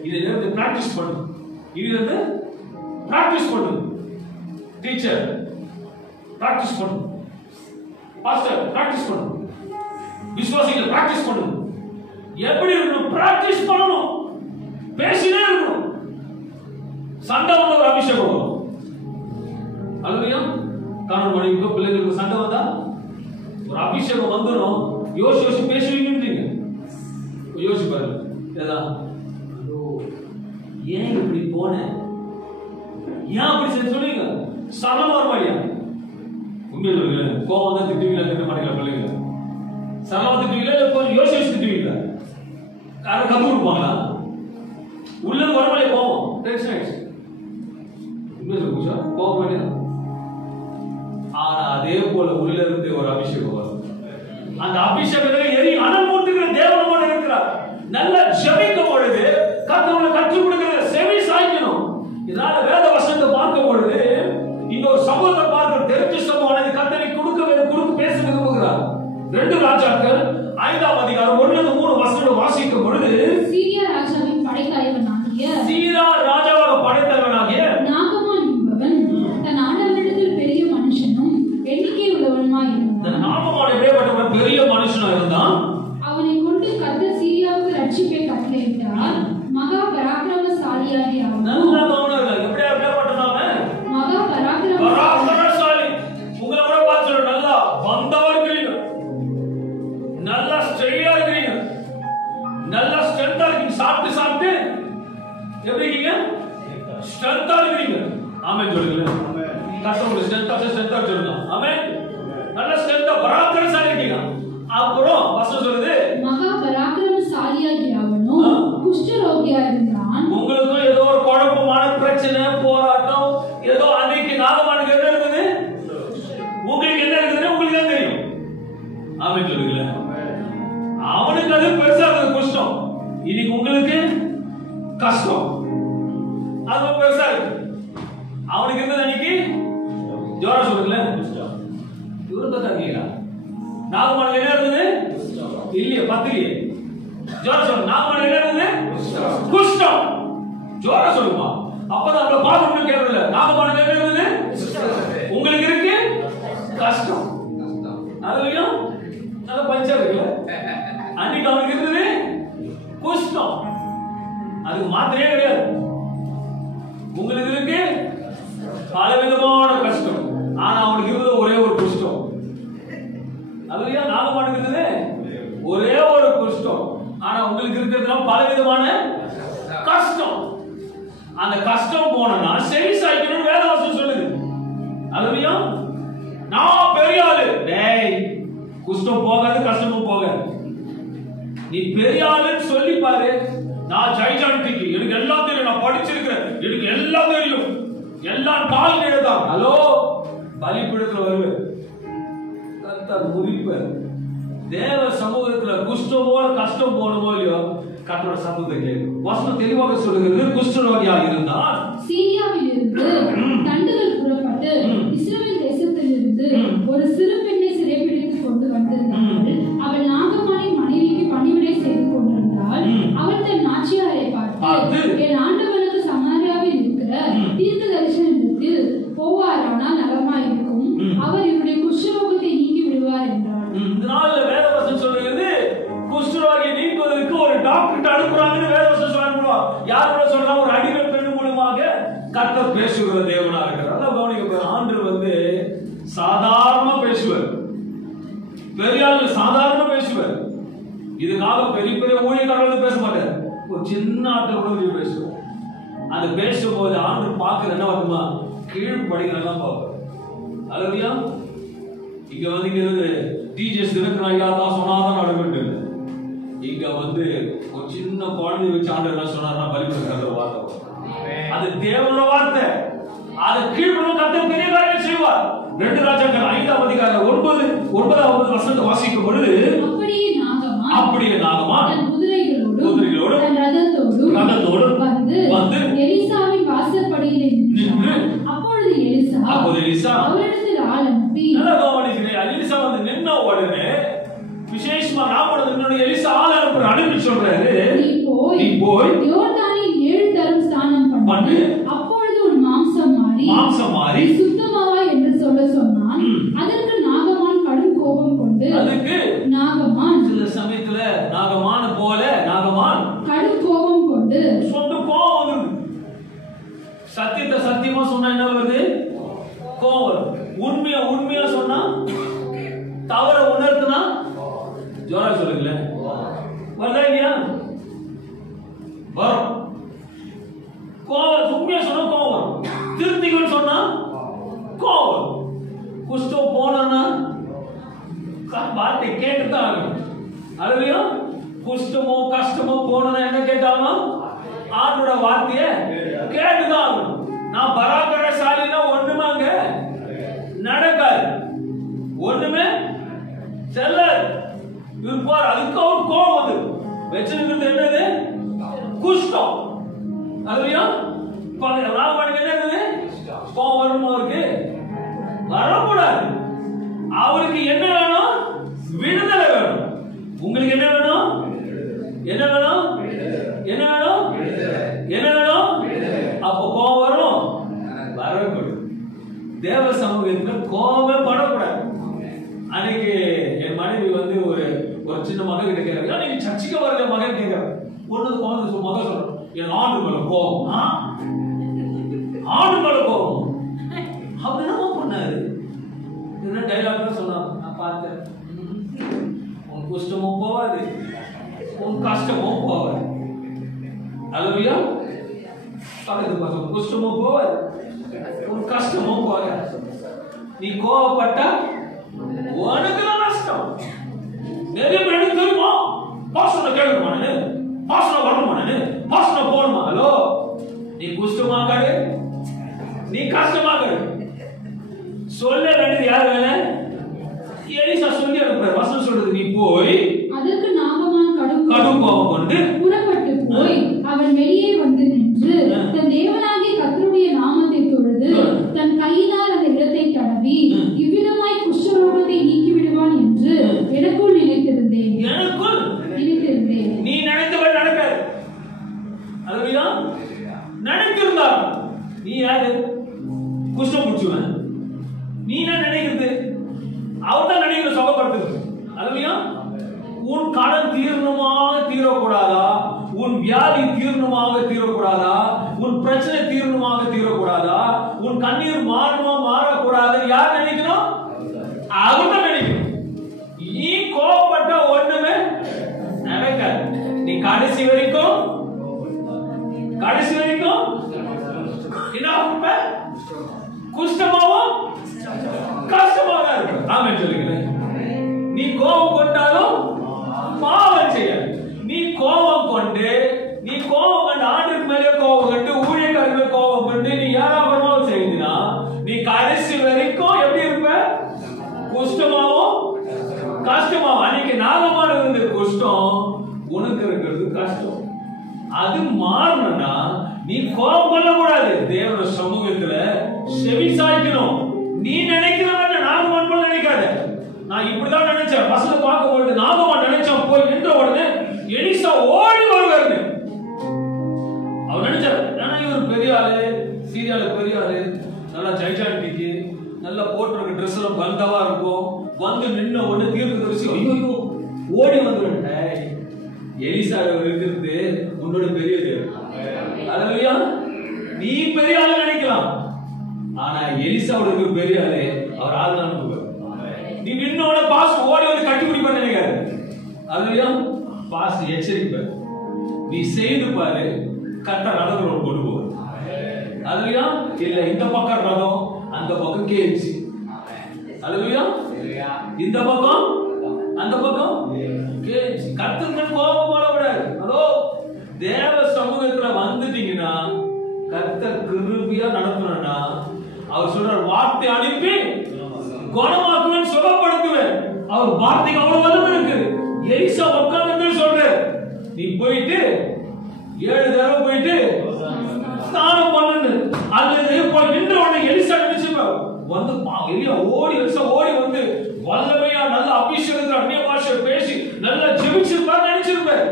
இதை நேரத்தை பிராக்டிஸ் பண்ணும். இது பிராக்டிஸ் பண்ணும். டீச்சர் பிராக்டிஸ் பண்ணும், பாஸ்டர் பிராக்டிஸ் பண்ணும், விசுவாசிகள் பிராக்டிஸ் பண்ணும். எப்படி இருக்கணும்? பிராக்டிஸ் பண்ணணும், பேசினே இருக்கணும். சண்டை வந்த ஒரு அபிஷேகம் வரும். அல்லையா? கணவன் மனைவிக்கோ பிள்ளைகளுக்கு சண்டை வந்தா ஒரு அபிஷேகம் வந்துடும். யோசி பேசுவீங்கன்றீங்க. யோசி பாருங்க, ஏதா ஏன் இப்படி போன, ஏன் அப்படி சொல்லுவீங்க. சரளமா இருப்பாயா? உண்மையில சொல்லுங்க. கோவம் தான் திட்டுவீங்களா? திட்ட மாட்டீங்களா? பிள்ளைங்க சரளமா திட்டுவீங்களா? இல்ல கொஞ்சம் யோசிச்சு திட்டுவீங்களா? யாரும் கத்து கொடுப்பாங்களா? உள்ளது வரமாலே கோவம் டென்ஷன் ஆயிடுச்சு. உண்மையில சொல்லுங்க, கோவம் வேண்டியது. ஆனா அதே போல உள்ள இருந்து ஒரு அபிஷேகம் வரும். அந்த அபிஷேகத்துல எரி அனல் மூட்டுகிற தேவனோடு இருக்கிறார். நல்ல ஜெபிக்கும் பொழுது கர்த்தர் கற்றுக் கொடுக்கிற செவி சாய்க்கணும். இதனால வேத வசனத்தை பார்க்கும் பொழுது இன்னொரு சமூகத்தை பார்க்க தெரிஞ்ச சமூகமானது கர்த்தரை கொடுத்து பேச விரும்புகிறார். 2 ராஜாக்கள் 5ஆம் அதிகாரம் 1-3 வசனங்களை வாசிக்கும் பொழுது சீரியா ராஜாவின் படைத்தலைவனாகிய சீரியா ராஜாவாக படைத்தலைவனாகிய நாகமான் என்பவன் தன் ஆண்டவரிடத்தில் பெரிய மனுஷனும் எண்ணிக்கை உள்ளவனுமாய் இருந்தான். நாகமான் எப்படிப்பட்டவன்? பெரிய மனுஷனா இருந்தான். அவனை கொண்டு கர்த்தர் சீரியாவுக்கு ரட்சிப்பை கட்டளையிட்டார். மகா பராக்கிரமசாலியாகிய அவன் நல்ல கவனம் எப்படிப்பட்டவன்? மகா பராக்கிரமசாலி. உங்களை கூட பார்த்து நல்லா வந்தவர் இருக்கிறீங்க, நல்லா ஸ்ட்ரெயிட்டா இருக்கிறீங்க, நல்லா ஸ்ட்ரென்த்தா இருக்கீங்க. சாப்பிட்டு எப்படி இருக்கீங்க? ஸ்ட்ரென்த்தா இருக்கிறீங்க. ஆமென் சொல்லுங்க. கர்த்தர் ஸ்ட்ரென்த்தா சொல்லுங்க. ஆமென். நல்ல ஸ்ட்ரென்த்தா பராக்கிரமசாலி இருக்கீங்க. அப்புறம் வசனம் சொல்லுது, மகா பராக்கிரமசாலியாகிய அவனும் குஷ்டரோகியா இருந்தான். உங்களுக்கும் ஏதோ ஒரு குழப்பமான பிரச்சனை போராட்டம் ஏதோ அன்னைக்கு நாகமானுக்கு என்ன இருக்குது, உங்களுக்கு என்ன இருக்குதுன்னு உங்களுக்கு தான் தெரியும். ஆமென் சொல்லுங்க. அவனுக்கு அது பெருசா இருக்குது குஷ்டம், இன்னைக்கு உங்களுக்கு கஷ்டம் அது பெருசா இருக்கு. அவனுக்கு இருந்தது அன்னைக்கு ஜோரம் சொல்லுங்கள. இவரு தாக்கீங்களா? நாகமானுக்கு என்ன இருந்தது? இல்லையே, பத்திரியே ஜோரம் சொல்லு. நாகமானுக்கு என்ன இருந்தது? குஷ்டம். ஜோரம் சொல்லுமா? அப்பதான் நம்மள பாத்ரூம்ல கேட்கல. நாகமானுக்கு என்ன இருந்தது? உங்களுக்கு இருக்கு கஷ்டம். அதுலயும் நல்ல பஞ்சா இருக்குல்ல. அன்னைக்கு அவனுக்கு இருந்தது குஷ்டம். அதுக்கு மாத்திரையே கிடையாது. உங்களுக்கு இருக்கு பலவிதமான கஷ்டம். ஆனா அவனுக்கு இருந்தது ஒரே ஒரு குஷ்டம். அதுலயா நாகமானுக்கு இருந்தது ஒரே ஒரு குஷ்டம். ஆனா உங்களுக்கு இருக்கிறது பலவிதமான கஷ்டம். அந்த கஷ்டம் போனா செவி சாய்க்கணும்னு வேதவசனம் சொல்லுது. அதுலயா நான் பெரிய ஆளு. டேய், குஷ்டம் போகாது, கஷ்டமும் போகாது. நீ பெரிய ஆளுன்னு சொல்லி பாரு, நான் ஜைஜாண்டிக், எனக்கு எல்லாம் தெரியும், நான் படிச்சிருக்கிறேன், எனக்கு எல்லாம் தெரியும், எல்லாம் கால் கேடுதான். ஹலோ, பலிபீடத்துல வருவேன், கர்த்தர் முறிப்பார். தேவ சமூகத்துல குஷ்டம் போல கஷ்டம் போனமோ இல்லையோ, கர்த்தரோட சமூகத்தை கேட்கும். வசனம் தெளிவாக சொல்லுகிறது, குஷ்டரோகியா இருந்தால் சீரியாவில் இருந்து தண்டுகள் புறப்பட்டு இஸ்ரவேல் தேசத்தில் இருந்து ஒரு சிறு பெண்ணை சிறைப்பிடித்து கொண்டு வந்திருந்தார்கள். அவள் நாகமானின் மனைவிக்கு பணிவிடை செய்து கொண்டிருந்தாள். அவள் தன் நாச்சியாரை பார்த்து, என் ஆண்டவனுக்கு சமாரியாவில் இருக்கிற தீர்க்கதரிசனத்திற்கு போவாரானால் நலமாயிருக்கும், அவர் இவருடைய குஷ்டரோகத்தை நீக்கி விடுவார் என்றார். இதனால வேதவசனம் சொல்லுகிறது, குஷ்டரோகியை நீக்குவதற்கு ஒரு டாக்டர் அனுப்புறாங்கன்னு வேதவசனம் சொல்றாங்க. யார் கூட சொல்றாங்க? ஒரு அடிமை பெண் மூலமாக கர்த்தர் பேசுகிற தேவனா இருக்கிறார். அதான் கவனிக்க, ஆண்டவர் சாதாரணமா பேசுவார், பெரியாள் சாதாரண பேசுவார். இதுக்காக பெரிய பெரிய ஊழியக்காரர்கள் பேச மாட்டார், ஒரு சின்ன ஆட்கள் கூட பேசுவார். அது பேசும்போது ஆண்டவர் பார்க்கிற என்ன வருமா, கீழ்படிகளெல்லாம் பார்ப்பார். அல்லையா? இங்க இங்க டிஜிஎஸ் இருக்கிற ஐயா தான் சொன்னாதான் நடக்கிட்டு, இங்க ஒரு சின்ன குழந்தை வச்சு ஆண்டவர் என்ன சொன்னார்னா பலிபீடத்துல வார்த்தை, அது தேவனோட வார்த்தை. அது கீழ்படியும் கர்த்தர் பெரிய காரியம் செய்வார். 2 ராஜாக்கள் 5ஆம் அதிகாரம் 9வது வசனத்தை வாசிக்கும் பொழுது, அப்படியே நாகமான் தன் குதிரைகளோடு தன் ரதத்தோடு வந்து எலிசாவின் வாசற்படியிலே நின்று, அப்பொழுது எலிசா அவரிடத்தில் ஆள் அனுப்பி, நல்லா கவனிக்கிறேன், எலிசா நின்ன உடனே விசேஷமா நாம எலிசா ஆள் அனுப்பி சொல்றாரு, நீ போய் யோர்தானில் 7 தரம் ஸ்நானம் பண்ணு, அப்பொழுது உன் மாம்சம் மாறி சுத்தமாவா என்று சொல்ல சொன்னான். அதற்கு நாகமான் கடும் கோபம் கொண்டு, அதுக்கு நாகமான் சில சமயத்துல நாகமான் கடும் கோபம் கொண்டு சொந்த கோபம் வருது. சத்தியத்தை சத்தியமா சொன்னா என்ன வருது? கோபம். உண்மையா சொன்னா, தவற உணர்த்தினா, ஜோரா சொல்லுங்களேன், வரல இல்லையா? வரும். கோவம். உண்மையா சொன்னா கோவம், திருத்திகள் சொன்னா கோவம். குஷ்டம் போனா வார்த்தை கேட்டுதான் ஆகணும். அதுலயா குஷ்டமோ கஷ்டமோ போனா என்ன கேட்டாலும் ஆண்டோட வார்த்தைய கேட்டுதான் ஆகணும். நான் பராக்கிரமசாலினா ஒண்ணுமே அங்க நடக்காது, ஒண்ணுமே செல்லாது இருப்பார். அதுக்கு அவர் கோவம் வந்து வச்சிருக்கிறது என்னது? குஷ்டம். அதுலயா என்னது? கோவம் வருமா? அவருக்கு வரக்கூடாது. அவருக்கு என்ன வேணும்? விடுதலை வேணும். உங்களுக்கு என்ன வேணும்? என்ன வேணும்? என்ன வேணும்? என்ன வேணும்? அப்ப கோபம் வரும், வரக்கூடாது. தேவ சமூகத்தில் கோபமே படக்கூடாது. அன்னைக்கு என் மனைவி ஒரு சின்ன மகன் கிட்ட கேட்கறாங்க, நீங்க சர்ச்சைக்கு வரல மகன் கேட்கறாங்க. மகன் சொல்றோம், என் ஆண்டு மேல கோபம், ஆண்டு மேல கோபம். அவர் என்ன பண்ணாரு? என்ன டைலாக் சொன்னாங்க, நான் பார்த்தேன். உன் குஷ்டமும் போவாது, உன் கஷ்டமும் போவாது. அல்லையா? குஷ்டமும் போவாது, உன் கஷ்டமும் போவாது. நீ கோவப்பட்டா உனக்கு தான் நஷ்டம். நிறைய பேருக்கு தெரியுமா, பாசனை கேட்கணுமானு, பாசனை வரணுமானு, பாசனை போகணுமா? ஹலோ, நீ குஷ்டமாக்காடு, நீ கஷ்டமாக்காடு. சொல்ல வேண்டியது யார் வேலை? எலிசா சொல்லி அனுப்புறார். வசனம் சொல்றது, நீ போய் அதற்கு நாகமான் கடும் கோபம் கொண்டு புறப்பட்டு போய் அவன் வெளியே வந்து நின்று தன் தேவனாகிய கர்த்தருடைய நாமத்தை தொழுது தன் கையினால் அந்த இடத்தை தடவி இவ்விதமாய் குஷ்டரோகத்தை நீக்கி விடுவான் என்று எனக்குள் நினைத்திருந்தேன். நீ நினைத்தவள் நடக்காது. அதுவா நினைத்திருந்தார். நீ யாரு? குஷ்டம் முடிச்சுவன். நீ என்ன நினைக்கிறது? அவர் தான் நினைக்கிற சுகப்படுத்துறது. அதுவா உன் கடன் தீர்ணமாக தீரக்கூடாதா? உன் வியாதி தீர்ணமாக தீரக்கூடாதா? உன் பிரச்சனை தீர்ணமாக தீரக்கூடாதா? உன் கண்ணீர் மாறக்கூடாது. யார் நினைக்கணும்? அவர் தான் நினைக்கணும். நீ கோபப்பட்ட ஒண்ணுமே நடக்காது. நீ கடைசி வரைக்கும் என்ன குஷ்டமாவும் கஷ்டமாக இருக்கும். ஆமென் சொல்லுகிறேன். நீ கோபம் கொண்டாலும் பாவம் செய்ய. நீ கோபம் கொண்டு நீ நாகமான இருந்த கஷ்டம் உனக்கு இருக்கிறது கஷ்டம். அது மாறணும்னா நீ கோபம் கொள்ளக்கூடாது. தேவனுடைய சமூகத்துல செவி சாய்க்கணும். நீ நினைக்கிறவன் நாகமான் போல நினைக்காத. நான் இப்படிதான் நினைச்சேன், பசங்க பார்க்கும்போது நாகமான் நினைச்சான், போய் நின்ற உடனே எலிசா ஓடி வருவாரு. அவன் நினைச்சாரு, ஏன்னா இவர் பெரிய ஆளு, சீரியால பெரிய ஆளு, நல்லா ஜைஜாண்டிக்கு நல்லா போட்டிருக்க ட்ரெஸ் எல்லாம் பந்தவா இருக்கும். வந்து நின்ன உடனே தீர்க்கதரிசி ஐயோ ஓடி வந்துடுறேன். எலிசா இருக்கிறது உன்னோட பெரிய தேவன். அல்லேலூயா. நீ பெரிய ஆளு நினைக்கலாம், ஆனா எலிசாவோட பெரிய ஆளு அவர் ஆள் தான். நீ நின்னோட பாஸ் ஓடி வந்து கட்டி பிடிப்ப நினைக்காது. அல்லேலூயா. பாஸ் எச்சரிப்பார், நீ செய்து பாரு, கட்ட ரதத்தோட கொண்டு போ. அல்லேலூயா. இல்ல இந்த பக்கம் ரதம், அந்த பக்கம் கேச்சு. அல்லேலூயா. இந்த பக்கம் அந்த பக்கம் கேச்சு. கர்த்தர் கோபம் போடக்கூடாது. அதோ தேவ சமூகத்துல வந்துட்டீங்கன்னா கர்த்தர் கிருபையா நடத்தணும்னா அவர் சொல்ற வார்த்தை அனுப்பி குணமாக்குவேன், சுகப்படுத்துவேன். அவர் வார்த்தைக்கு அவ்வளவு வல்லமை இருக்கு. எலிசா உட்கார்ந்து சொல்ற, நீ போயிட்டு 7 தடவை போயிட்டு ஸ்நானம் பண்ணு. அல்லது போய் நின்ற உடனே எலிசா நினைச்சுப்ப வந்து எலியா ஓடி எலிசா ஓடி வந்து வல்லமையா நல்ல அபிஷேகத்துல அந்நிய பாஷை பேசி நல்லா ஜெபிச்சிருப்பார் நினைச்சிருப்பார்.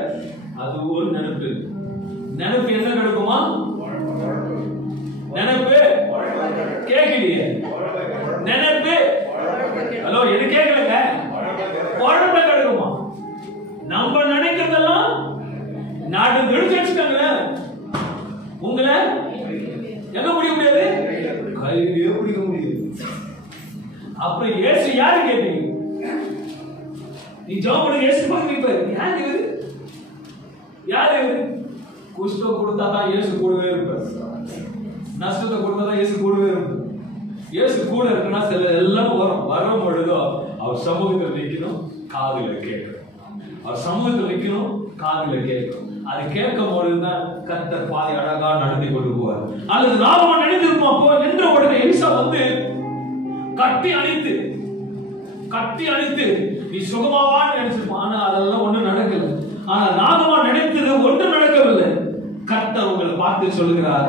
அது ஒரு நினைப்பு. நினைப்பு என்ன கிடைக்குமா? நினைப்பு கேட்கலையே. நினைப்பு ஹலோ எது கேட்கலங்க, குழந்தை கிடைக்குமா? நம்ம நினைக்கிறதெல்லாம் நாட்டு விழுந்து வச்சுட்டாங்க. உங்களை எங்க முடிய முடியாது, கையிலே பிடிக்க முடியாது. அப்புறம் இயேசு யாரு கேட்டீங்க? நீ ஜாபோட இயேசு பாருங்க. யாரு இது? யாரு இது? குஷ்டம் கொடுத்தா தான் இயேசு கூடவே இருப்பார். நஷ்டத்தை கொடுத்தா தான் இயேசு கூடவே இருப்பார். இயேசு கூட இருக்குன்னா சில எல்லாம் வரும் பொழுதோ அவர் சமூகத்தில் நிற்கணும், காதுல கேட்கணும். அவர் சமூகத்தில் நிற்கணும், காதுல கேட்கணும். அது கேட்கும் பொழுதுதான் கர்த்தர் பாதி அழகா நடத்தி கொண்டு போவார். அல்லது நாம நினைத்திருப்போம், போ நின்ற உடனே எலிசா வந்து கட்டி அணைத்து நீ சுகமாவான்னு நினைச்சிருப்பான். ஆனா அதெல்லாம் ஒண்ணு நடக்கல. ஆனா நாகமா நினைத்தது ஒன்று நடக்கவில்லை. கர்த்தர் உங்களை பார்த்து சொல்லுகிறார்,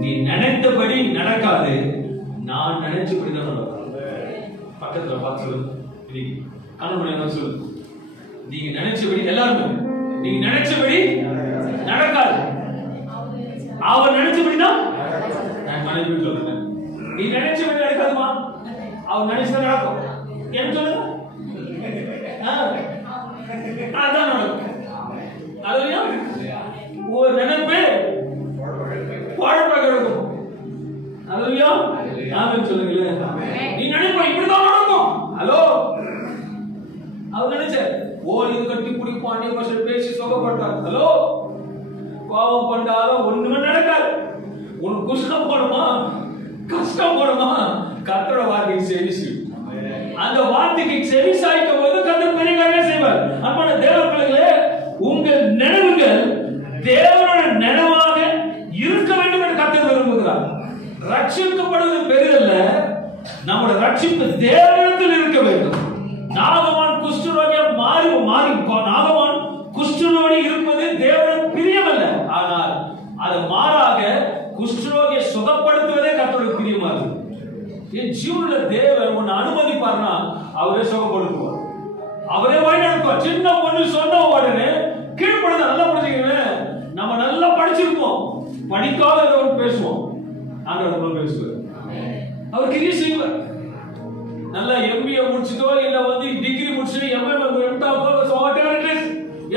நீ நினைத்தபடி நடக்காது, நான் நினைச்சபடிதான் நடக்கும். பக்கத்துல பார்த்து சொல்லு, கணவன் சொல்லு, நீங்க நினைச்சபடி எல்லாருமே நீங்க நினைச்சபடி நடக்காது. அவர் நினைச்சபடிதான் நான் மனைவி சொல்றேன். நீ நினைச்சபடி நடக்காதுமா, அவர் நினைச்சது நடக்கும். என்ன சொல்லுங்க, அதான் நடக்கும். அதுலயா ஒரு நினைப்பு குழப்பம் இருக்கும். அதுலயா ஆமென் சொல்லுங்களேன். நீ நினைப்ப இப்படிதான் நடக்கும். ஹலோ, அவர் நினைச்ச ஓடி கட்டி பிடிப்பான், அந்நிய பாஷை பேசி சுகப்பட்டார். ஹலோ, கோபம் கொண்டாலும் ஒண்ணுமே நடக்காது. உனக்கு குஷ்டம் போடுமா, கஷ்டம் போடுமா, கர்த்தரோட வார்த்தைக்கு செவி சாய். அந்த வார்த்தைக்கு செவி சாய்க்கும் போது கர்த்தர் பெரிய காரியம் செய்வார். அன்பான தேவ பிள்ளைகளே, உங்கள் நினைவுகள் தேவனோட நினைவாக இருக்க வேண்டும் என்று கர்த்தர் விரும்புகிறார். ரட்சிக்கப்படுவது பெரிதல்ல, நம்முடைய ரட்சிப்பு தேவனிடத்தில் இருக்க வேண்டும். நாகமான் குஷ்டரோகியா மாறி நாகமான் குஷ்டரோகி இருப்பது தேவனுக்கு பிரியமல்ல. ஆனால் அது மாறாக குஷ்டரோகியை சுகப்படுத்துவதே கர்த்தருக்கு பிரியமா இருக்கு. என் ஜீவனுள்ள தேவன் உன்னை அனுமதிப்பார்னா அவரே சுகப்படுத்துவார், அவரே வழிநடத்துவார். சின்ன பொண்ணு சொன்ன உடனே கீழ்படுத்த நல்லா படிச்சுக்கிறேன். நம்ம நல்லா படிச்சிருப்போம், படிக்காத பேசுவோம், ஆண்டவர் பேசுவார், அவர் கிரியை செய்வார். நல்லா எம்பிஏ முடிச்சுட்டோ இல்ல வந்து டிகிரி முடிச்சுட்டு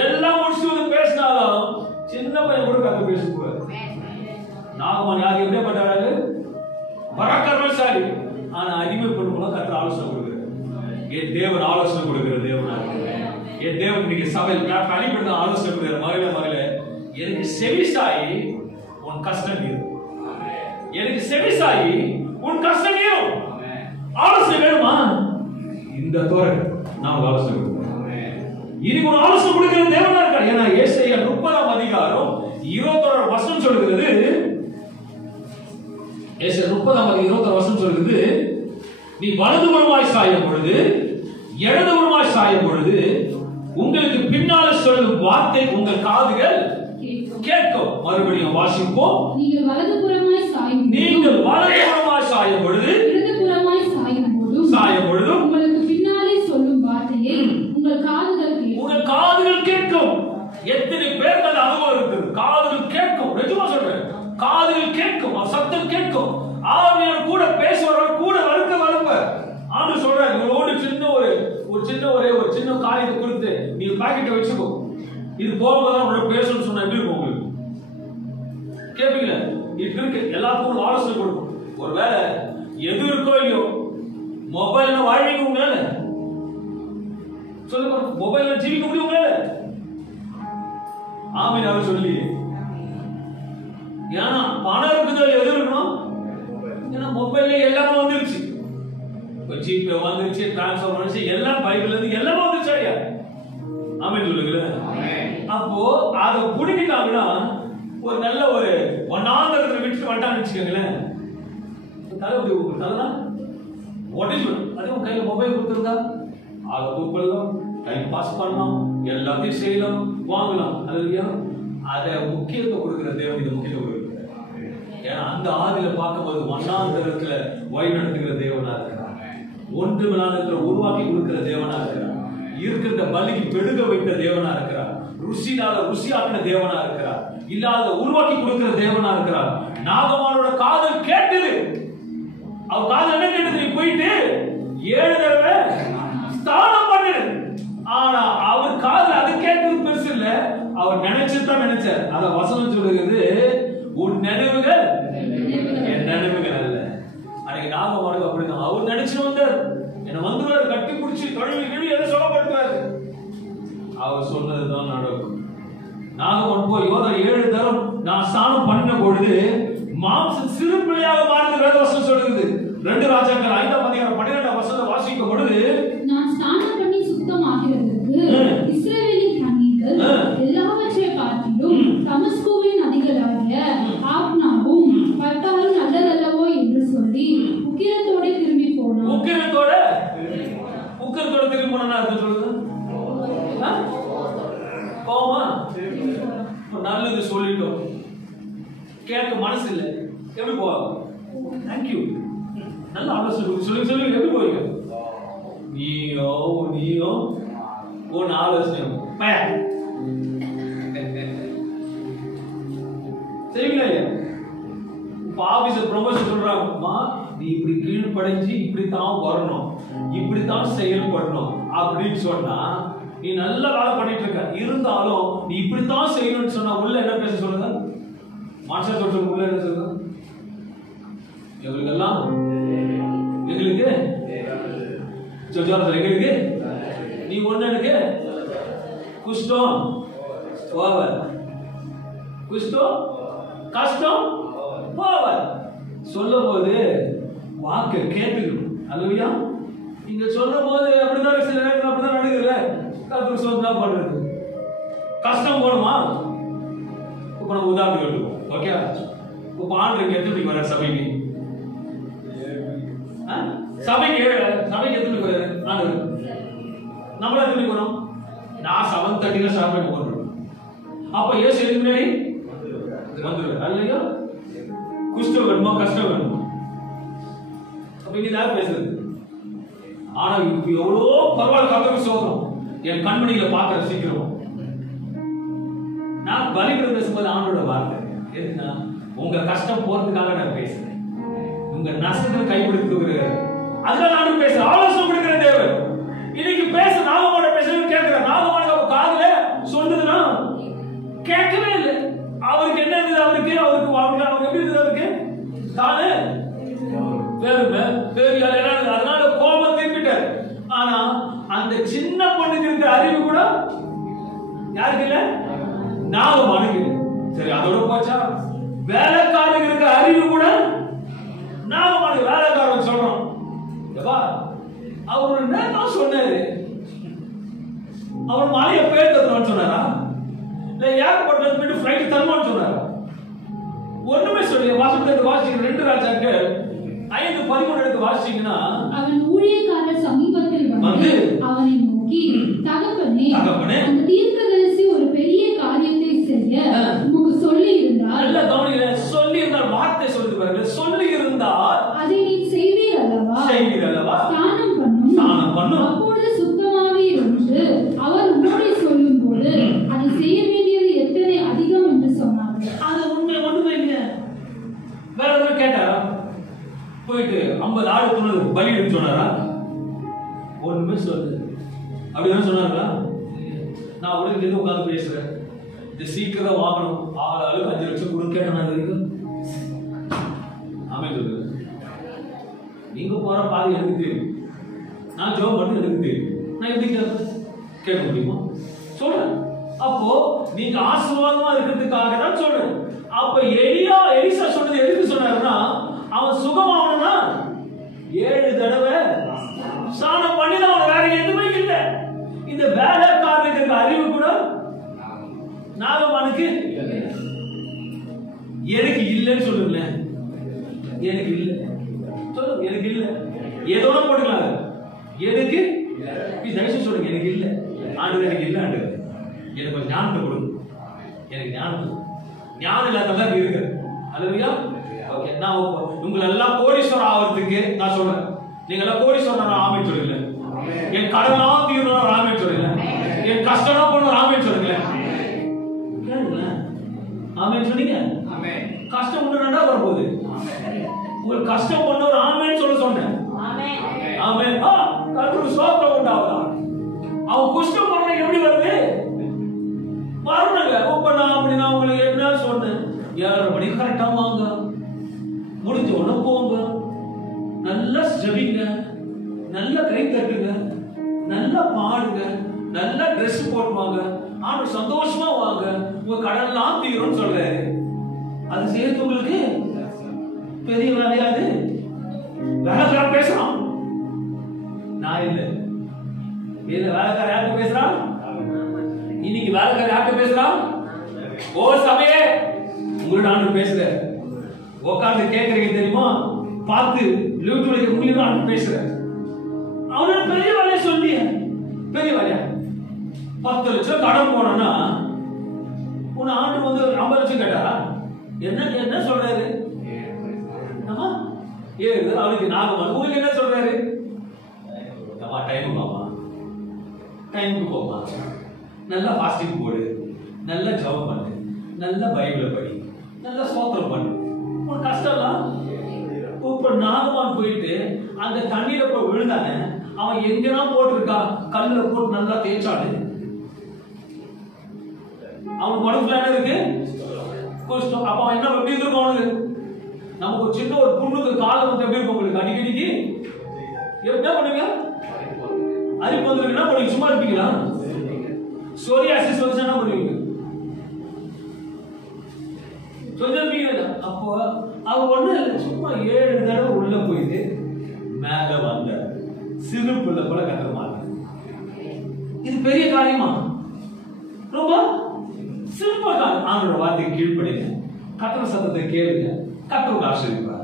எல்லாம் முடிச்சுட்டு பேசினாலும் சின்ன பையன் கூட கத்து பேசுவார். நாகமான் யார் எப்படி பண்றாரு? பராக்கிரமசாலி. ஆனா அடிமை பண்ணும்போது கர்த்தர் ஆலோசனை கொடுக்கிறார். என் தேவன் ஆலோசனை கொடுக்கிற தேவனா இருக்கு. என் தேவன் இன்னைக்கு சபையில் அடிப்பட்ட ஆலோசனை கொடுக்கிற மறையில எனக்கு செவிசாயி உன் கஷ்டம் தீரும். எனக்கு செவிசாயி உன் கஷ்டம் தீரும். ஆலோசனை வேணுமா? இந்த தோரணை நான் ஆலோசனை கொடுக்கிறேன். இதுக்கு ஒரு ஆலோசனை கொடுக்கிற தேவனா இருக்கார். ஏன்னா ஏசாயா 30ஆம் அதிகாரம் 21 வசனம் சொல்கிறது. ஏசாயா 30ஆம் அதிகாரம் 21 வசனம் சொல்கிறது, நீ வலதுபுறமாய் சாயும் பொழுது இடதுபுறமாய் சாயும் பொழுது உங்களுக்கு பின்னால சொல்லும் வார்த்தை உங்கள் காதுகள் கேட்கும். மறுபடியும் வாசிப்போம். நீங்கள் வலதுபுறமாய் சாயும் பொழுது இடதுபுறமாய் சாயும் பொழுதும் உங்களுக்கு பின்னாலே சொல்லும் வார்த்தையை உங்கள் காதுகள் கேட்கும். எத்தனை பேருக்கு அந்த அனுபவம் இருக்குது? காதுகள் கேட்கும். நிஜமா சொல்றேன், காதுகள் கேட்கும், சத்தம் கேட்கும். ஆவியானவர் கூட பேசுவார், கூட வளர்க்க ஆண்டு சொல்றாரு. இவரோடு ஒரு சின்ன காரியத்தை கொடுத்து நீங்க பாக்கெட்டை வச்சுக்கோ, இது போகும்போது உங்களோட பேசணும்னு சொன்னா எப்படி இருக்கும் உங்களுக்கு? கேட்பீங்க? இது இருக்கு, எல்லாத்துக்கும் ஒரு ஆலோசனை கொடுக்கும். ஒருவேளை எது இருக்கோ இல்லையோ, மொபைல்ல வாழ்வீங்க உங்களால? சொல்லுங்க, மொபைல்ல ஜீவிக்க முடியும் உங்களால? ஆமீன் அவர் சொல்லி. ஏன்னா பணம் இருக்குதோ எது இருக்கணும்? ஏன்னா மொபைல்ல எல்லாமே வந்துருச்சு. ஜிபே வந்துருச்சு, டிரான்ஸ்ஃபர் வந்துருச்சு, எல்லாம் பைபிள்ல இருந்து எல்லாம் வந்துருச்சு. ஐயா ஆமீன் சொல்லுங்க. அப்போ அதை புடிக்கிட்டாங்கன்னா ஒரு நல்ல ஒரு ஒன்னாந்தரத்துல விட்டு வட்டான்னு வச்சுக்கோங்களேன். தலைதான் அதே கையில மொபைல் கொடுத்துருந்தா அதை கூப்பிடலாம், டைம் பாஸ் பண்ணலாம், எல்லாத்தையும் செய்யலாம், வாங்கலாம். அதை முக்கியத்துவம் கொடுக்கிற தேவன் இதை முக்கியத்துவம் கொடுக்கிறார். ஏன்னா அந்த ஆதியில பார்க்கும்போது ஒன்னாந்தரத்துல வழி நடத்துகிற தேவனா இருக்கிறார். ஒன்றுமில்லாத உருவாக்கி கொடுக்கிற தேவனா இருக்கிறார். இருக்கிற பலிக்கு பெருக வைத்த தேவனா இருக்கிறார். ருசியாக்கின தேவனா இருக்கிறார். இல்லாத உருவாக்கி கொடுக்கிற தேவனா இருக்கிறார். நாகமானோட காதல் கேட்டது. அவர் காதல் என்ன கேட்டது? நீ போயிட்டு 7 தடவை ஸ்நானம் பண்ணு. ஆனா அவர் காதல் அது கேட்டது பெருசு இல்ல, அவர் நினைச்சுதான் நினைச்சார். அத வசனம் சொல்லுகிறது, உன் நினைவுகள் என் நினைவுகள் அல்ல. அன்னைக்கு நாகமானது அப்படிதான். அவர் நினைச்சு வந்தார், என்ன வந்துருவார், கட்டி பிடிச்சி கழுவி எதை சொல்லப்படுறாரு. அவர் சொன்னதுதான் நடக்கும். நாகமன் போய் 7 தரம் நான் ஸ்நானம் பண்ண பொழுது மாம்சம் சிறு பிள்ளையாக மாறுது. வேதவசனம் சொல்லுது. 2 ராஜாக்கள் 5ஆம் அதிகாரம் 12ஆம் வசனத்தை வாசிக்கும் பொழுது, நான் ஸ்நானம் பண்ணி சுத்தமாகிறதற்கு இஸ்ரவேலின் தண்ணீர்கள் எல்லாவற்றை பார்த்திலும் தமஸ்குவின் நதிகளாகிய ஆப்னாவும் பட்டாலும் நல்லதல்லவோ என்று சொல்லி உக்கிரத்தோட திரும்பி போனான். உக்கிரத்தோட திரும்பி போனா அர்த்தம் சொல்லுது போமா. நல்லது சொல்லிட்டோம், கேட்க மனசு இல்லை, எப்படி போவாங்க? தேங்க்யூ, நல்ல ஆலோசனை சொல்லி எப்படி போவீங்க? நீயோ ஒன்னு ஆலோசனை சரிங்களா இல்லையா? இப்ப ஆபீஸ் ப்ரமோஷன் சொல்றாங்கம்மா, நீ இப்படி கீழ்படைஞ்சு இப்படித்தான் வரணும், இப்படித்தான் செயல்படணும் அப்படின்னு சொன்னா நீ நல்ல வேலை பண்ணிட்டு இருக்க. இருந்தாலும் நீ இப்படித்தான் செய்யணும்னு சொன்னா உள்ள என்ன பேச சொல்லுங்க? மாஸ்டர் சொல்றது உள்ள என்ன சொல்லுங்க? எங்களுக்கு நீ ஒண்ணு எனக்கு குஷ்டம் ஓவர், கஷ்டம் ஓவர் சொல்லும் போது வாக்கு கேட்டுக்கணும். அல்லையா? இங்க சொல்லும் போது அப்படிதான் சில நேரத்தில் அப்படிதான் நடக்குதுல்ல. கர்த்தர் சொன்னா பண்றது கஷ்டம் போடுமா? இப்ப நம்ம உதாரணம் எடுத்துக்கோம். ஓகே, இப்ப ஆண்டுக்கு எத்தனை மணிக்கு வர சபைக்கு? சபைக்கு எத்தனை மணிக்கு வர ஆண்டு? நம்மள எத்தனை மணிக்கு வரும்? நான் 7:30 சபைக்கு போறோம். அப்ப ஏசு எதுக்கு முன்னாடி வந்துருவாரு. அல்லையா? குஷ்டம் வேணுமா, கஷ்டம் வேணுமா? அப்ப இங்க யார் பேசுறது? ஆனா இப்ப எவ்வளோ பரவாயில்ல, கர்த்தருக்கு சோதரம். என் கண்மணிகளை பார்க்கிற சீக்கிரம். நான் பலிபீடம் பேசும்போது ஆண்டோட வார்த்தை எதுனா, உங்க கஷ்டம் போறதுக்காக நான் பேசுறேன், உங்க நஷ்டத்தை கைப்பிடித்து அதனால நான் பேசுறேன். ஆலோசனை கொடுக்கிற தேவன் இன்னைக்கு பேச நாகமான பேசுறது கேட்கிற நாகமான காதுல சொன்னதுன்னா கேட்கவே இல்லை. அவருக்கு என்ன இருந்தது? அவருக்கு எப்படி இருந்தது? அவருக்கு தானே அதனால கோபம் திருப்பிட்டார். ஆனா அந்த சின்ன பொண்ணுக்கு இருக்கிற அறிவு கூட யாருக்கு இல்ல? நாகமானுக்கு. சரி, அதோட போச்சா? வேலைக்காரனுக்கு இருக்கிற அறிவு கூட நாகமானுக்கு. வேலைக்காரன் சொல்றோம், அவர் என்ன சொன்னாரு? அவர் மலையை பேர் தருவான்னு சொன்னாரா? இல்ல ஏர்போர்ட்ல போயிட்டு ஃபிளைட் தருவான்னு சொன்னாரா? ஒண்ணுமே சொல்லி வாசிக்கிற 2 ராஜாக்கள் 5:13 எடுத்து வாசிச்சீங்கன்னா, அவன் ஊழியக்காரர் சமீபத்தில் வந்து அவனை நோக்கி, நோக்கி, தகப்பனே, தகப்பனே, அந்த தீர்க்கதரிசி ஒரு பெரிய காரியத்தை செய்ய உமக்கு சொல்லி இருந்தால், நல்ல கவனிங்க, சொல்லி இருந்தால் வார்த்தை சொல்லுது பாருங்க, சொல்லி இருந்தால் அதை நீ செய்வீர் அல்லவா, செய்வீர் அல்லவா, ஸ்நானம் பண்ணும், அப்பொழுது சுத்தமாவீர் என்று அவர் உம்மோடு சொல்லும்போது அதை செய்ய வேண்டியது எத்தனை அதிகம் என்று சொன்னார்கள். அது உண்மை ஒண்ணுமே இல்லையா? வேற எதுவும் கேட்டாரா? போயிட்டு 50 ஆடு கொண்டு பலி எடுத்து சொன்னாரா? ஒண்ணுமே சொல்லு. அப்படிதான் சொன்னாங்களா? நான் உடனே எது உட்கார்ந்து பேசுறேன், இந்த சீக்கிரம் வாங்கணும், 5 லட்சம் கொடுக்க கேட்டேன். ஆமே சொல்லுங்க. நீங்க போற பாதி எனக்கு தெரியும், நான் ஜோப் பண்ணி எனக்கு தெரியும், நான் எப்படி கேட்க முடியுமா? சொல்றேன். அப்போ நீங்க ஆசீர்வாதமா இருக்கிறதுக்காக தான் சொல்றேன். அப்ப எலிசா சொன்னது எதுக்கு சொன்னாருன்னா, அவன் சுகமாவனா 7 தடவை ஸ்நானம் பண்ணி தான், அவன் வேற எதுவுமே இல்லை. இந்த வேலைக்காரனுக்கு அறிவு கூட நாகமானுக்கு எனக்கு இல்லைன்னு சொல்லுங்க. எனக்கு இல்லை சொல்லுங்க, எனக்கு இல்லை. ஏதோ போட்டுக்கலாம், எனக்கு தயவுசெய்து சொல்லுங்க, எனக்கு இல்லை ஆண்டு, எனக்கு இல்லை ஆண்டு, எனக்கு கொஞ்சம் ஞானத்தை கொடுங்க, எனக்கு ஞானம் இல்லாததான் இருக்கு. அல்லையா? ஓகே, நான் உங்களை எல்லாம் கோடீஸ்வரர் ஆகிறதுக்கு நான் சொல்றேன். நீங்க எல்லாம் கோடீஸ்வரர் ஆமென் சொல்லுங்க. என் கடலாம் தீரணும் ஆமென் சொல்லுங்க. என் கஷ்டம் போன ஆமென் சொல்லுங்க. ஆமென் சொன்னீங்க. கஷ்டம் ஒண்ணு ரெண்டா வரப்போகுது. உங்களுக்கு கஷ்டம் பண்ண ஒரு ஆமென் சொல்ல சொன்னேன். ஆமென். கர்த்தருக்கு ஸ்தோத்திரம் உண்டாவதா. அவன் குஷ்டம் பண்ண எப்படி வருது? வரணுங்க. இப்ப நான் அப்படின்னா உங்களுக்கு என்ன சொன்னேன், 7:30 மணிக்கு கரெக்டா வாங்க, முடிஞ்ச உடனே போங்க, நல்லா ஜெபிங்க, நல்லா கை தட்டுங்க, நல்லா பாடுங்க, நல்லா ட்ரெஸ் போட்டுவாங்க, ஆனா சந்தோஷமா வாங்க, உங்க கடன்லாம் தீரும்னு சொல்றாரு. அது சேர்த்து உங்களுக்கு பெரிய வேலையாது. வேலைக்காரன் பேசுறான், நான் இல்ல. வேலைக்காரன் யாருக்கு பேசுறான்? இன்னைக்கு வேலைக்காரன் யாருக்கு பேசுறான்? ஓ சபையே, உங்களோட ஆண்டு பேசுற, உட்கார்ந்து கேட்கறீங்க தெரியுமா? பார்த்து லியூட்டுடைய உங்களோட ஆண்டு பேசுற. அவனோட பெரிய வேலையை சொல்லி, பெரிய வேலையா 10 லட்சம் கடன் போனா உன்னை ஆண்டு வந்து 50 லட்சம் கேட்டா என்ன சொல்றாரு? ஏது அவருக்கு நாகமான் உங்களுக்கு என்ன சொல்றாரு? அம்மா டைமுக்கு வாமா, டைமுக்கு போமா, நல்லா ஃபாஸ்டிங் போடு, நல்லா ஜெபம் பண்ணு, நல்லா பைபிளை படி, நல்லா ஸ்தோத்திரம் பண்ணு, உன் கஷ்டம்லாம். இப்ப நாகமான் போயிட்டு அந்த தண்ணீரை போய் விழுந்தானே, அவன் எங்கன்னா போட்டிருக்கா, கல்லுல போட்டு நல்லா தேய்ச்சாடு, அவனுக்கு உடம்புல என்ன இருக்கு? குஷ்டம். அப்ப அவன் என்ன எப்படி இருக்கும்? அவனுக்கு நமக்கு சின்ன ஒரு புண்ணுக்கு காலம் வந்து எப்படி இருக்கும்? உங்களுக்கு அடிக்கடிக்கு என்ன பண்ணுவீங்க? அரிப்பு வந்து என்ன பண்ணுவீங்க? சும்மா இருப்பீங்களா? சோரியாசிஸ் வந்து என்ன பண்ணுவீங்க? சொல்லிருப்பீங்க. அப்போ அவ ஒண்ணு சும்மா 7 தடவை உள்ள போயிட்டு மேல வந்த சிறு பிள்ளை போல கத்துமாங்க. இது பெரிய காரியமா? ரொம்ப சிம்பிள் தான். ஆண்டோட வார்த்தையை கீழ்ப்படிங்க, கத்திர சத்தத்தை கேளுங்க, கத்தருக்கு ஆசீர்வதிப்பார்.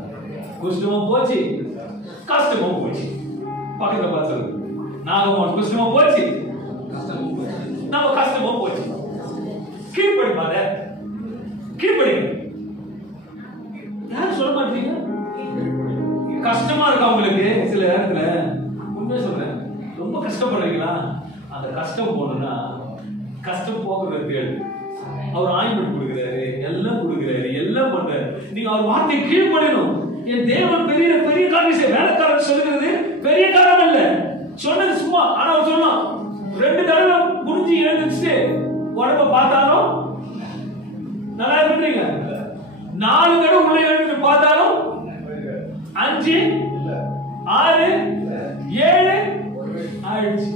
குஷ்டமும் போச்சு, கஷ்டமும் போச்சு. பக்கத்துல பார்த்து நாகமான் குஷ்டமும் போச்சு, நம்ம கஷ்டமும் போச்சு. கீழ்ப்படிப்பாத, கீழ்ப்படிங்க. யாரும் சொல்ல மாட்டீங்க? கஷ்டமா இருக்கா உங்களுக்கு? சில நேரத்துல உண்மையா சொல்றேன், ரொம்ப கஷ்டப்படுறீங்களா? அந்த கஷ்டம் போகணும்னா கஷ்டம் போக்குறது அவர் ஆயின்மெண்ட் கொடுக்கிறாரு, எல்லாம் கொடுக்கிறாரு, எல்லாம் பண்றாரு. நீங்க அவர் வார்த்தை கீழ்ப்படியணும். என் தேவன் பெரிய பெரிய காரியம் செய்ய. வேலைக்காரன் சொல்லுகிறது பெரிய காரணம் இல்ல, சொன்னது சும்மா. ஆனா அவர் சொன்னான் 2 தடவை முடிஞ்சு எழுந்துச்சுட்டு உடம்ப பார்த்தாலும் நல்லா இருக்கீங்க, 4 தடவை உள்ள எழுந்து பார்த்தாலும் 5 6 7 ஆயிடுச்சு.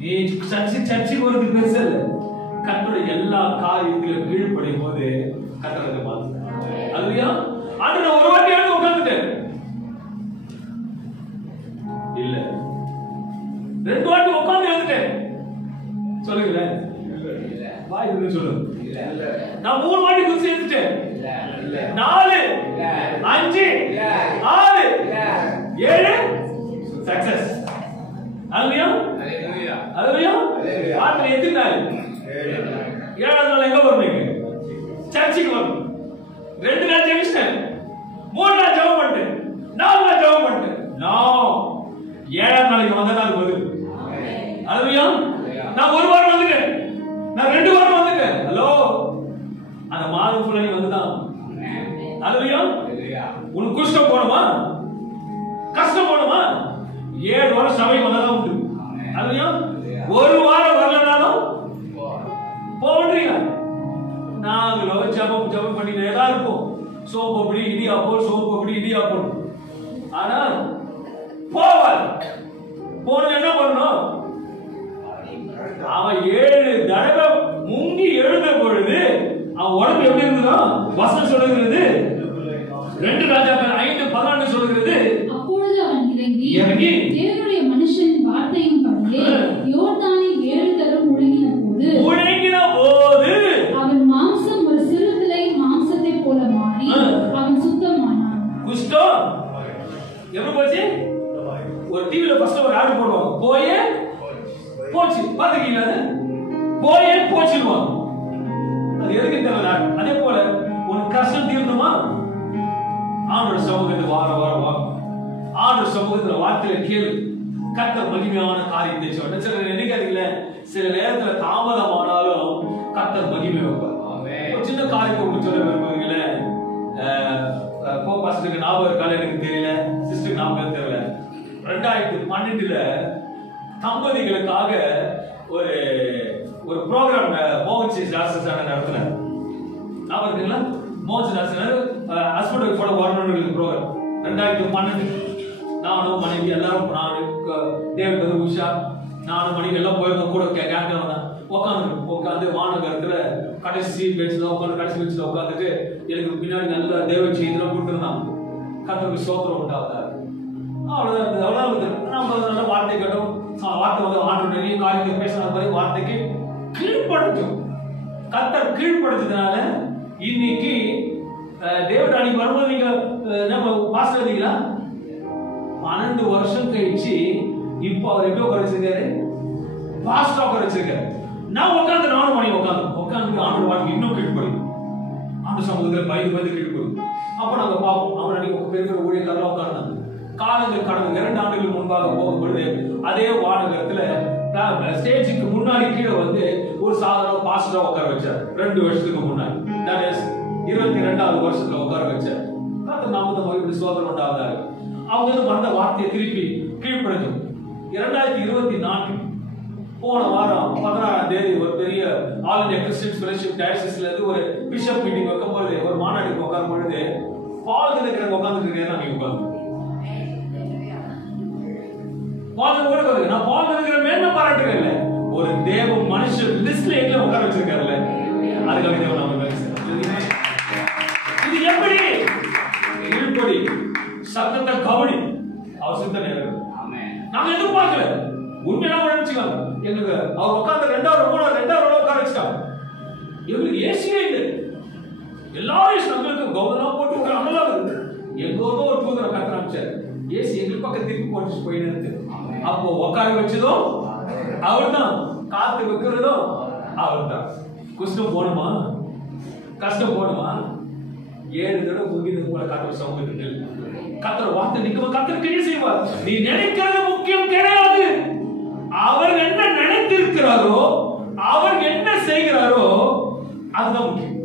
நீ சர்ச்சை போறது பெருசு இல்ல. கர்த்தருடைய எல்லா காரியத்திலும் கீழ்ப்படியும் போது கர்த்தரை பார்த்து அதுயா ஆண்டு நான் ஒரு வாட்டி எழுந்து உட்கார்ந்துட்டேன் இல்ல, 2 வாட்டி உட்கார்ந்து எழுந்துட்டேன் சொல்லுங்களேன். வாய் சொல்லுங்க. நான் 3 வாட்டி குதிச்சு எழுந்துட்டேன். 4 5 6 7 சக்சஸ். அல்லேலூயா. அதுலயா வார்த்தை எத்தனை நாள்? 7ஆவது நாள் எங்க வரணும்? சர்ச்சுக்கு வரணும். 2 நாள் ஜெபிச்சிட்டேன், 3 நாள் ஜெபம் பண்ணிட்டேன், 4 நாள் ஜெபம் பண்ணிட்டேன். நான் 7ஆவது நாளைக்கு வந்த நாள் வருது. அதுலயா நான் 1 வாரம் வந்துட்டேன், நான் 2 வாரம் வந்துட்டேன். ஹலோ, அந்த மாதம் ஃபுல்லா நீ வந்துதான். அதுலயா உனக்கு குஷ்டம் போணுமா, கஷ்டம் போணுமா? 7 வாரம் சபைக்கு வந்தாதான் உண்டு. அதுலயா 1 வாரம் வரலனாலும் போன்றீங்க. நாங்களோ ஜபம் பண்ணிட்டு தான் இருப்போம். சோப்பு அப்படி இடியாப்போம், சோப்பு அப்படி இடியாப்போம். ஆனா போவார் போன என்ன பண்ணணும்? அவன் 7 தடவை முங்கி எழுந்த பொழுது அவன் உடம்பு எப்படி இருந்ததோ வசனம் சொல்லுகிறது. 2 ராஜாக்கள் 5:14 சொல்லுகிறது. அப்பொழுது அவன் இறங்கி தேவனுடைய மனுஷன் வார்த்தையின் படியே யோர்தானில் 7 தரம் முழுங்கின போது அவன் மாம்சம் ஒரு சிறு பிள்ளை மாம்சத்தை போல மாறி அவன் சுத்தமானான். குஷ்டம் எப்படி போச்சு? ஒரு டிவில ஃபர்ஸ்ட் ஒரு ஆட் போடுவாங்க, போயே போச்சு. பாத்துக்கீங்களா? போயே போச்சுடுவாங்க. அது எதுக்கு தெரியல. அதே போல ஒரு கஷ்டம் தீர்ந்துமா? ஆண்டோட சமூகத்துக்கு வார ஆண்டோட சமூகத்துல வார்த்தையில கேளு. கர்த்தர் மகிமையான காரியத்தை சொல்ல. சில நினைக்காதீங்களே, சில நேரத்துல தாமதமானாலும் கர்த்தர் மகிமை வைப்பார். ஒரு சின்ன காரியத்தை உங்களுக்கு சொல்ல விரும்புவீங்களே, பாஸ்டருக்கு ஞாபகம் இருக்கால எனக்கு தெரியல, சிஸ்டருக்கு ஞாபகம் தெரியல. 2012 தம்பதிகளுக்காக ஒரு ஒரு ப்ரோக்ராம் மோகன் ஜாஸ்தி நடத்தினார். ஞாபகம் இருக்குங்களா? மோகன் ஜாஸ்தி ஹஸ்பண்ட் போட வரணும் ப்ரோக்ராம் 2012. நானும் மனைவி எல்லாரும், நானும் தேவ் உஷா, நானும் மனைவி எல்லாம் போயிருந்தோம். கூட கேட்க உட்காந்து வானகரத்துல கடைசி பெஞ்சில் உட்காந்து கடைசி பெஞ்சில் உட்காந்துட்டு எனக்கு பின்னாடி நல்ல தேவ செய்திலாம் கொடுத்துருந்தாங்க. கர்த்தருக்கு ஸ்தோத்திரம் உண்டாவதாரு. அவ்வளவுதான் வார்த்தை கேட்டோம். வார்த்தை வந்து ஆண்டு நிறைய காரியத்தை பேசின மாதிரி வார்த்தைக்கு கீழ்படுத்தும். கர்த்தர் கீழ்படுத்ததுனால இன்னைக்கு தேவன் அன்னைக்கு வரும்போது நீங்க நம்ம பாஸ்டர் இருந்தீங்களா? 12 வருஷம் கழிச்சு இப்ப அவர் எப்படி உட்கார பாஸ்டா உட்கார வச்சிருக்காரு. நான் உட்காந்து நானும் மணி உட்காந்து ஆண்டு வாழ்க்கை இன்னும் கீழ்படும். ஆண்டு சமூகத்தில் பயந்து கீழ்படும். அப்ப நாங்க பார்ப்போம். அவர் அன்னைக்கு பெரிய ஊழியக்காரலாம் உட்கார்ந்தாங்க. காலங்கள் கடந்த 2 ஆண்டுகள் முன்பாக போகும்பொழுது அதே வானகரத்துல ஸ்டேஜுக்கு முன்னாடி கீழே வந்து ஒரு சாதாரண பாஸ்டரா உட்கார வச்சார். 2 வருஷத்துக்கு முன்னாடி, 22வது வருஷத்துல உட்கார வச்சார். கர்த்தர் நாமத்தை மகிமை ஸ்தோத்திரம் உண்டாவதாக. அவங்க வந்த வார்த்தையை திருப்பி கீழ்ப்படுத்தும். 2024 போன வாரம் 16ஆம் தேதி ஒரு பெரிய ஆல் இந்தியா கிறிஸ்டியன் ஃபெலோஷிப் டயசிஸ்ல இருந்து ஒரு பிஷப் மீட்டிங் வைக்கும்போது ஒரு மாநாட்டுக்கு உட்காரும் பொழுது பால் இருக்கிற உட்காந்துட்டு நாங்க உட்காந்து பால் கூட நான் பால் இருக்கிற மேன்மை பாராட்டுறேன் இல்ல, ஒரு தேவ மனுஷன் லிஸ்ட்ல எங்க உட்கார வச்சிருக்காருல்ல, அதுக்காக தேவ நாம இது எப்படி கீழ்ப்படி சத்தத்தை கவனி அவர் சிந்தனை நாங்க எதிர்பார்க்கல. உண்மையான நினைச்சுக்காங்க எங்களுக்கு அவர் உட்காந்து 2வது உட்கார வச்சுட்டாங்க. எங்களுக்கு ஏசியே இல்லை. எல்லாரும் நம்மளுக்கு கௌரவம் போட்டு உட்கார எங்கோதோ ஒரு தூதரை கத்த ஆரம்பிச்சாரு. ஏசி எங்களுக்கு பக்கம் திருப்பி போட்டு போயின்னு அப்போ உட்கார வச்சதும் அவர் தான், காத்து வைக்கிறதும் அவர் தான். குஷ்டம் போணுமா, கஷ்டம் போணுமா? 7 தடவை முங்கினது போல கர்த்தர் சமூகத்தில் கர்த்தர் வார்த்தை நிற்கும். கர்த்தர் என்ன செய்வார்? நீ நினைக்கிறது முக்கியம் கிடையாது. அவர் என்ன நினைத்திருக்கிறாரோ, அவர் என்ன செய்கிறாரோ அதுதான் முக்கியம்.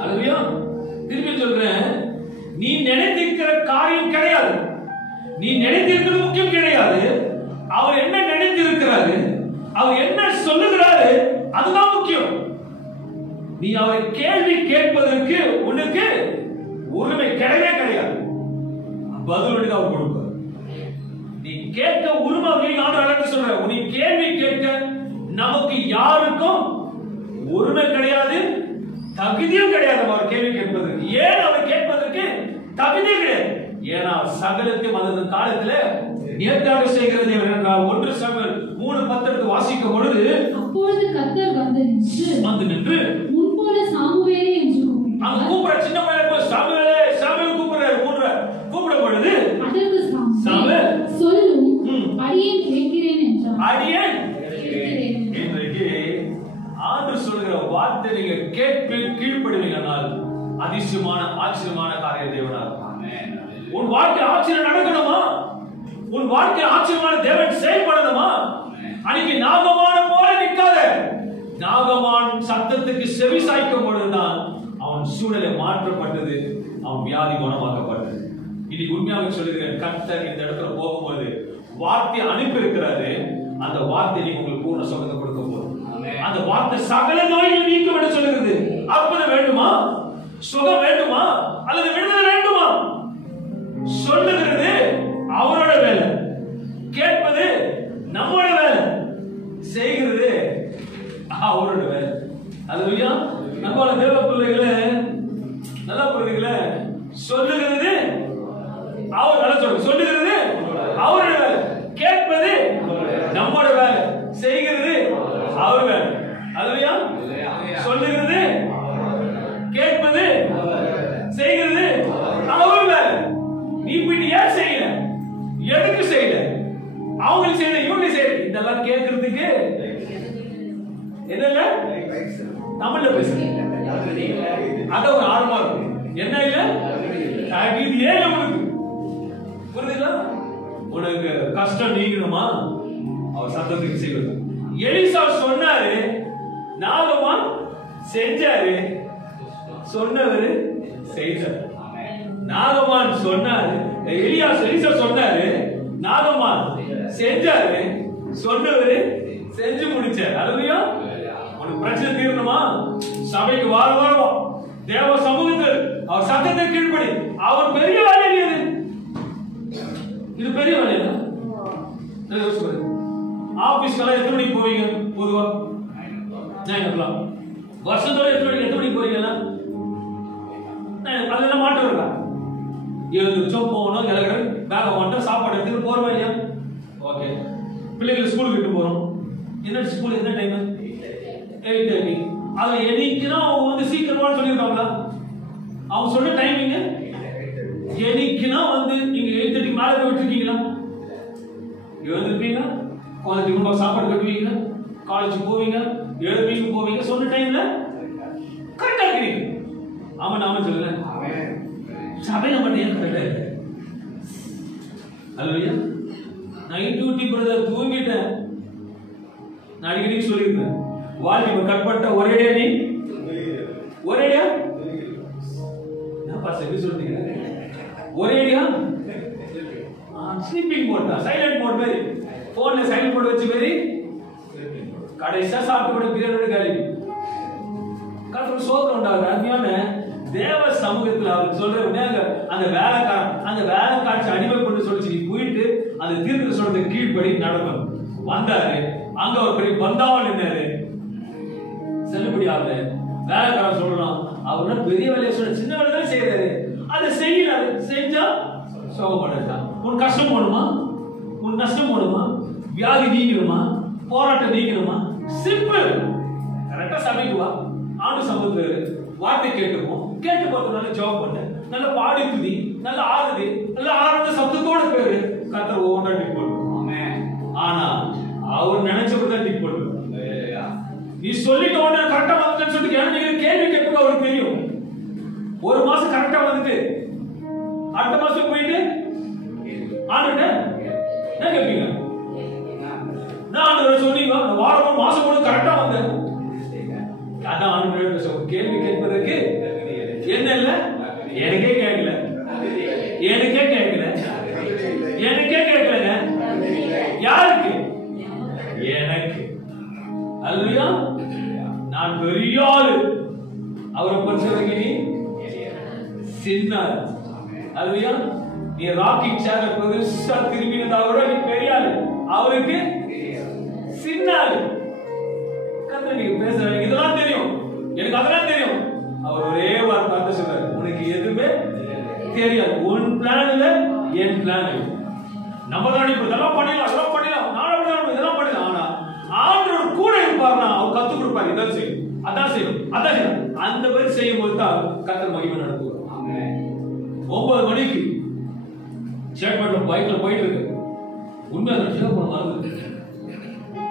அல்லேலூயா. திருப்பி சொல்றேன், நீ நினைத்திருக்கிற காரியம் கிடையாது, நீ நினைத்திருக்கிறது முக்கியம் கிடையாது. அவர் என்ன நினைத்திருக்கிறாரு, அவர் என்ன சொல்லுகிறாரு அதுதான் முக்கியம். நீ அவரை கேள்வி கேட்பதற்கு உனக்கு உரிமை கிடையவே கிடையாது. பதில் அவர் கொடுப்பார். நீ கேட்க உரிமை சொல்ற, நீ கேள்வி கேட்க நமக்கு யாருக்கும் உரிமை கிடையாது, தகுதியும் கிடையாது. அவர் கேள்வி கேட்பதற்கு ஏன் அவர் கேட்பதற்கு தகுதி கிடையாது. ஏன்னா சகலத்தையும் அந்த காலத்துல ஏற்காக செய்கிறது என்றால் 1 சாமுவேல் 3:10 வாசிக்கும் பொழுது, அப்பொழுது கர்த்தர் வந்து நின்று முன்போல சாமுவேலே என்று கூப்பிட்டார். அந்த கூப்பிட சின்ன பையன் சாமுவேலே சாமுவேல் கூப்பிட பொழுது அதற்கு சாமுவேல் சொல்லும், அடியேன் கேட்கிறேன் என்றார். அடியேன் வார்த்தை நீங்க கேட்டு கீழ்ப்படுவீங்கனால் அதிசயமான ஆச்சரியமான காரியம் தேவனார். உன் வாழ்க்கை ஆச்சரியம் நடக்கணுமா? உன் வாழ்க்கை ஆச்சரியமான தேவன் செயல்படணுமா? அன்னைக்கு நாகமான் போல நிற்காத. நாகமான் சத்தத்துக்கு செவி சாய்க்கும் பொழுதுதான் அவன் சூழலை மாற்றப்பட்டது, அவன் வியாதி குணமாக்கப்பட்டது. இன்னைக்கு உண்மையாக சொல்லுகிறேன், கர்த்தர் இந்த இடத்துல போகும்போது வார்த்தை அனுப்பி இருக்கிறாரு. அந்த வார்த்தை நீங்க உங்களுக்கு பூர்ண சுகத்தை கொடுக்க போகுது. அந்த வார்த்தை சகல நோய்களை நீக்கும் என்று சொல்லுகிறது. அற்புதம் வேண்டுமா? சுகம் வேண்டுமா? அல்லது விடுதலை வேண்டுமா? சொல்லுகிறது அவரோட வேலை, கேட்பது நம்மளோட வேலை, செய்கிறது அவரோட வேலை. அல்லேலூயா. நம்மளோட தேவ பிள்ளைகளே நல்லா புரியுதுங்களே, சொல்லுகிறது அவர் நல்லா சொல்லுங்க, சொல்லுகிறது அவரோட வேலை, கேட்பது நம்மோட வேலை, செய்கிறது அவர் வேலை. அல்லேலூயா. சொல்லுகிறது, கேட்பது, செய்கிறது அவர் வேலை. நீ போய் ஏன் செய்யல, எதுக்கு செய்யல, அவங்களுக்கு செய்யல, இவங்களுக்கு செய்யல, இதெல்லாம் கேட்கறதுக்கு என்ன தமிழ்ல பேசுறேன். அத ஒரு ஆர்வமா இருக்கு. என்ன இல்ல இது ஏன் நமக்கு புரியுதுங்களா? உனக்கு கஷ்டம் நீங்கணுமா? அவர் சத்தத்துக்கு செய்வது. எலிசா சொன்னாரு, நாகமான் செஞ்சாரு, சொன்னவரு செய்தார். நாகமான் சொன்னாரு, எலிசா சொன்னாரு, நாகமான் செஞ்சாரு, சொன்னவரு செஞ்சு முடிச்சார். அல்லேலூயா. உனக்கு பிரச்சனை தீரணுமா? சபைக்கு வாரம் தேவ சமூகத்தில் அவர் சத்தத்தை கீழ்ப்படி. அவர் பெரிய வேலை இது பெரிய வேலையா? ஆபீஸ்க்கெல்லாம் எத்தனை மணிக்கு போவீங்க? பொதுவா 9 o'clock. வருஷத்தோட எத்தனை மணிக்கு போறீங்கன்னா அதெல்லாம் மாட்டம் இருக்கா? எழுந்திரிச்சோம், போகணும், கிளம்புறோம், பேக்கை மாட்டோம், சாப்பாடு எடுத்துட்டு போறோம் இல்லையா? ஓகே. பிள்ளைகள் ஸ்கூலுக்கு விட்டு போறோம். என்ன ஸ்கூல் என்ன டைம்? 8:30. அதை என்னைக்குன்னா அவங்க வந்து சீக்கிரமா சொல்லியிருக்காங்களா? அவங்க சொன்ன டைமிங் என்னைக்குன்னா வந்து நீங்க 8:30 மேல போய் விட்டுருக்கீங்களா? எழுந்திருப்பீங்க, குழந்தைக்கு சாப்பாடு கட்டுவீங்க, காலேஜ் போவீங்க, எழுதுவீங்க, போவீங்க, சொன்ன டைம்ல கரெக்டா இருக்கிறீங்க. ஆமா நாம சொல்லுங்க, சபையில மட்டும் ஏன் கரெக்டா இருக்கு? அல்லேலூயா. நைட் டியூட்டி பிரதர் தூங்கிட்டேன். நான் அடிக்கடி சொல்லியிருந்தேன், வாழ்க்கை கட்பட்ட ஒரேடியா நீ ஒரேடியா சொல்றீங்க, ஒரேடியா ஸ்லீப்பிங் மோட் தான், சைலண்ட் மோட் மாதிரி, போன்ல சைலண்ட் மோட் வச்சு மாதிரி கடைசியா சாப்பிட்டு கூட பிரியாணி காலி கர்த்தர் சோதனை உண்டாகுது. அருமையான தேவ சமூகத்தில் அவர் சொல்ற அந்த வேலைக்காட்சி அடிமை கொண்டு சொல்லிச்சு, நீ போயிட்டு அந்த தீர்க்க சொல்றதை கீழ்படி நடக்கும். வந்தாரு, அங்க ஒரு பெரிய பந்தாவல் நின்னாரு, செல்லுபடியாவது வேலைக்காரன் சொல்றான், அவர் பெரிய வேலையை சொல்ற, சின்ன வேலை தான் செய்யறாரு, அதை செய்யறாரு, செஞ்சா சோகப்பட்டான். உன் கஷ்டம் போடுமா, உன் நஷ்டம் போடுமா, வியாதி நீங்கணுமா, போராட்டம் நீங்கணுமா? சிம்பிள். கரெக்டா சபைக்கு வா, ஆண்டு சம்பத்து வார்த்தை கேட்டுப்போம், கேட்டு பார்த்து நல்லா ஜாப் பண்ண, நல்ல பாடி துதி, நல்ல ஆறுது, நல்ல ஆனந்த சப்தத்தோட பேரு கர்த்தர் ஒவ்வொன்றா டிக் பண்ணுவோம். ஆனா அவர் நினைச்சபடிதான் டிக் பண்ணுவோம். நீ சொல்லிட்டு உடனே கரெக்டா வந்துட்டேன்னு சொல்லிட்டு நீங்க கேள்வி கேட்பது அவருக்கு தெரியும். ஒரு மாசம் கரெக்டா வந்துட்டு அடுத்த மாசம் போயிட்டு ஆண்டுட்ட என்ன கேட்பீங்க? நான் ஆண்டு சொன்னீங்க வாரம் மாசம் கூட கரெக்டா வந்தேன். அதான் ஆண்டு கேள்வி கேட்பதற்கு என்ன இல்ல, எனக்கே கேட்கல, எனக்கே கேட்கல, எனக்கே கேட்கலங்க. யாருக்கு? எனக்கு. அல்லேலூயா. நான் பெரிய ஆளு, அவரை பரிசோதனை நீ சின்ன. அல்லேலூயா. நீ ராக்கிங் சேர் பெருசா திரும்பினதா கூட நீ பெரிய ஆளு, அவருக்கு சின்ன ஆளு. கர்த்தர் நீங்க பேசுறீங்க, இதெல்லாம் தெரியும், எனக்கு அதெல்லாம் தெரியும். அவர் ஒரே வார்த்தை சொல்றாரு, உனக்கு எதுவுமே தெரியாது, உன் பிளான் இல்ல என் பிளான் இல்ல. நம்ம தான் இதெல்லாம் பண்ணலாம், அதெல்லாம் பண்ணலாம், நானும் இதெல்லாம் பண்ணலாம். ஆனா ஆண்டவர் கூட இருப்பார்னா அவர் கத்து கொடுப்பாரு, இதான் செய்யும், அதான் செய்யும், அதான் செய்யும். அந்த மாதிரி செய்யும் போது தான் கர்த்தர் மகிமை நடத்துவார். 9 மணிக்கு சேட்பட்ல பைக்ல போயிட்டு இருக்கு, உண்மையாக மறந்து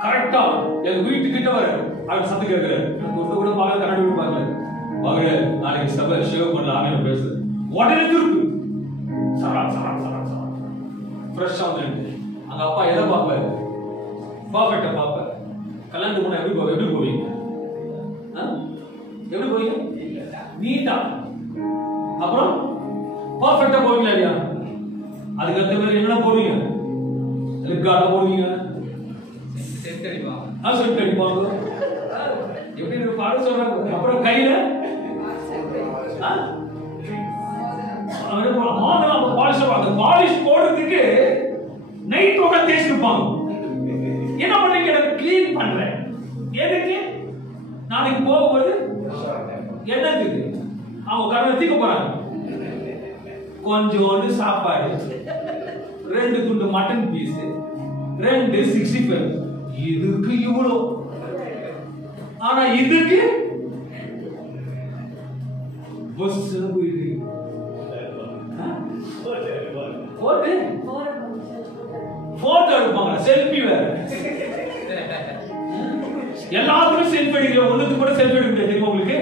கரெக்டா எங்க வீட்டுக்கிட்ட வர அவர் சத்து கேட்கிறாரு. கூட பார்க்கல, கண்ணாடி கூட பார்க்கல. மகளே நாளைக்கு சபை ஷேவ் பண்ணலாம்னு பேசுது. உடனே திருப்பு சரா சரா சரா சரா ஃப்ரெஷ்ஷா வந்து அங்க அப்பா எதை பார்ப்பாரு? பர்ஃபெக்டா பார்ப்பாரு. கல்யாணத்துக்கு முன்னாடி எப்படி போவீங்க? எப்படி போவீங்க? நீட்டா. அப்புறம் பர்ஃபெக்டா போவீங்களா இல்லையா? அதுக்கு அடுத்த மாதிரி என்ன போடுவீங்க? லிப்கார்ட போடுவீங்க, செட் அடிப்பாங்க. எப்படி பாட சொல்றாங்க. அப்புறம் கையில பாலிஷ் போடுறதுக்கு நைட் உட்காந்து தேய்ச்சி இருப்பாங்க. என்ன பண்ணீங்க? கிளீன் பண்றேன். எதுக்கு? நாளைக்கு போகும்போது என்னத்துக்கு? அவங்க கருத்துக்கு போறாங்க. கொஞ்சோண்டு சாப்பாடு, 2 துண்டு மட்டன் பீஸ், 2 65. இதுக்கு இவ்வளோ. ஆனா இதுக்கு பஸ் போயிட்டு போட்டோ எடுப்பாங்க. செல்ஃபி வேற. எல்லாத்துக்கும் செல்ஃபி எடுக்கிற, ஒண்ணுக்கு கூட செல்ஃபி எடுக்க தெரியுமா உங்களுக்கு?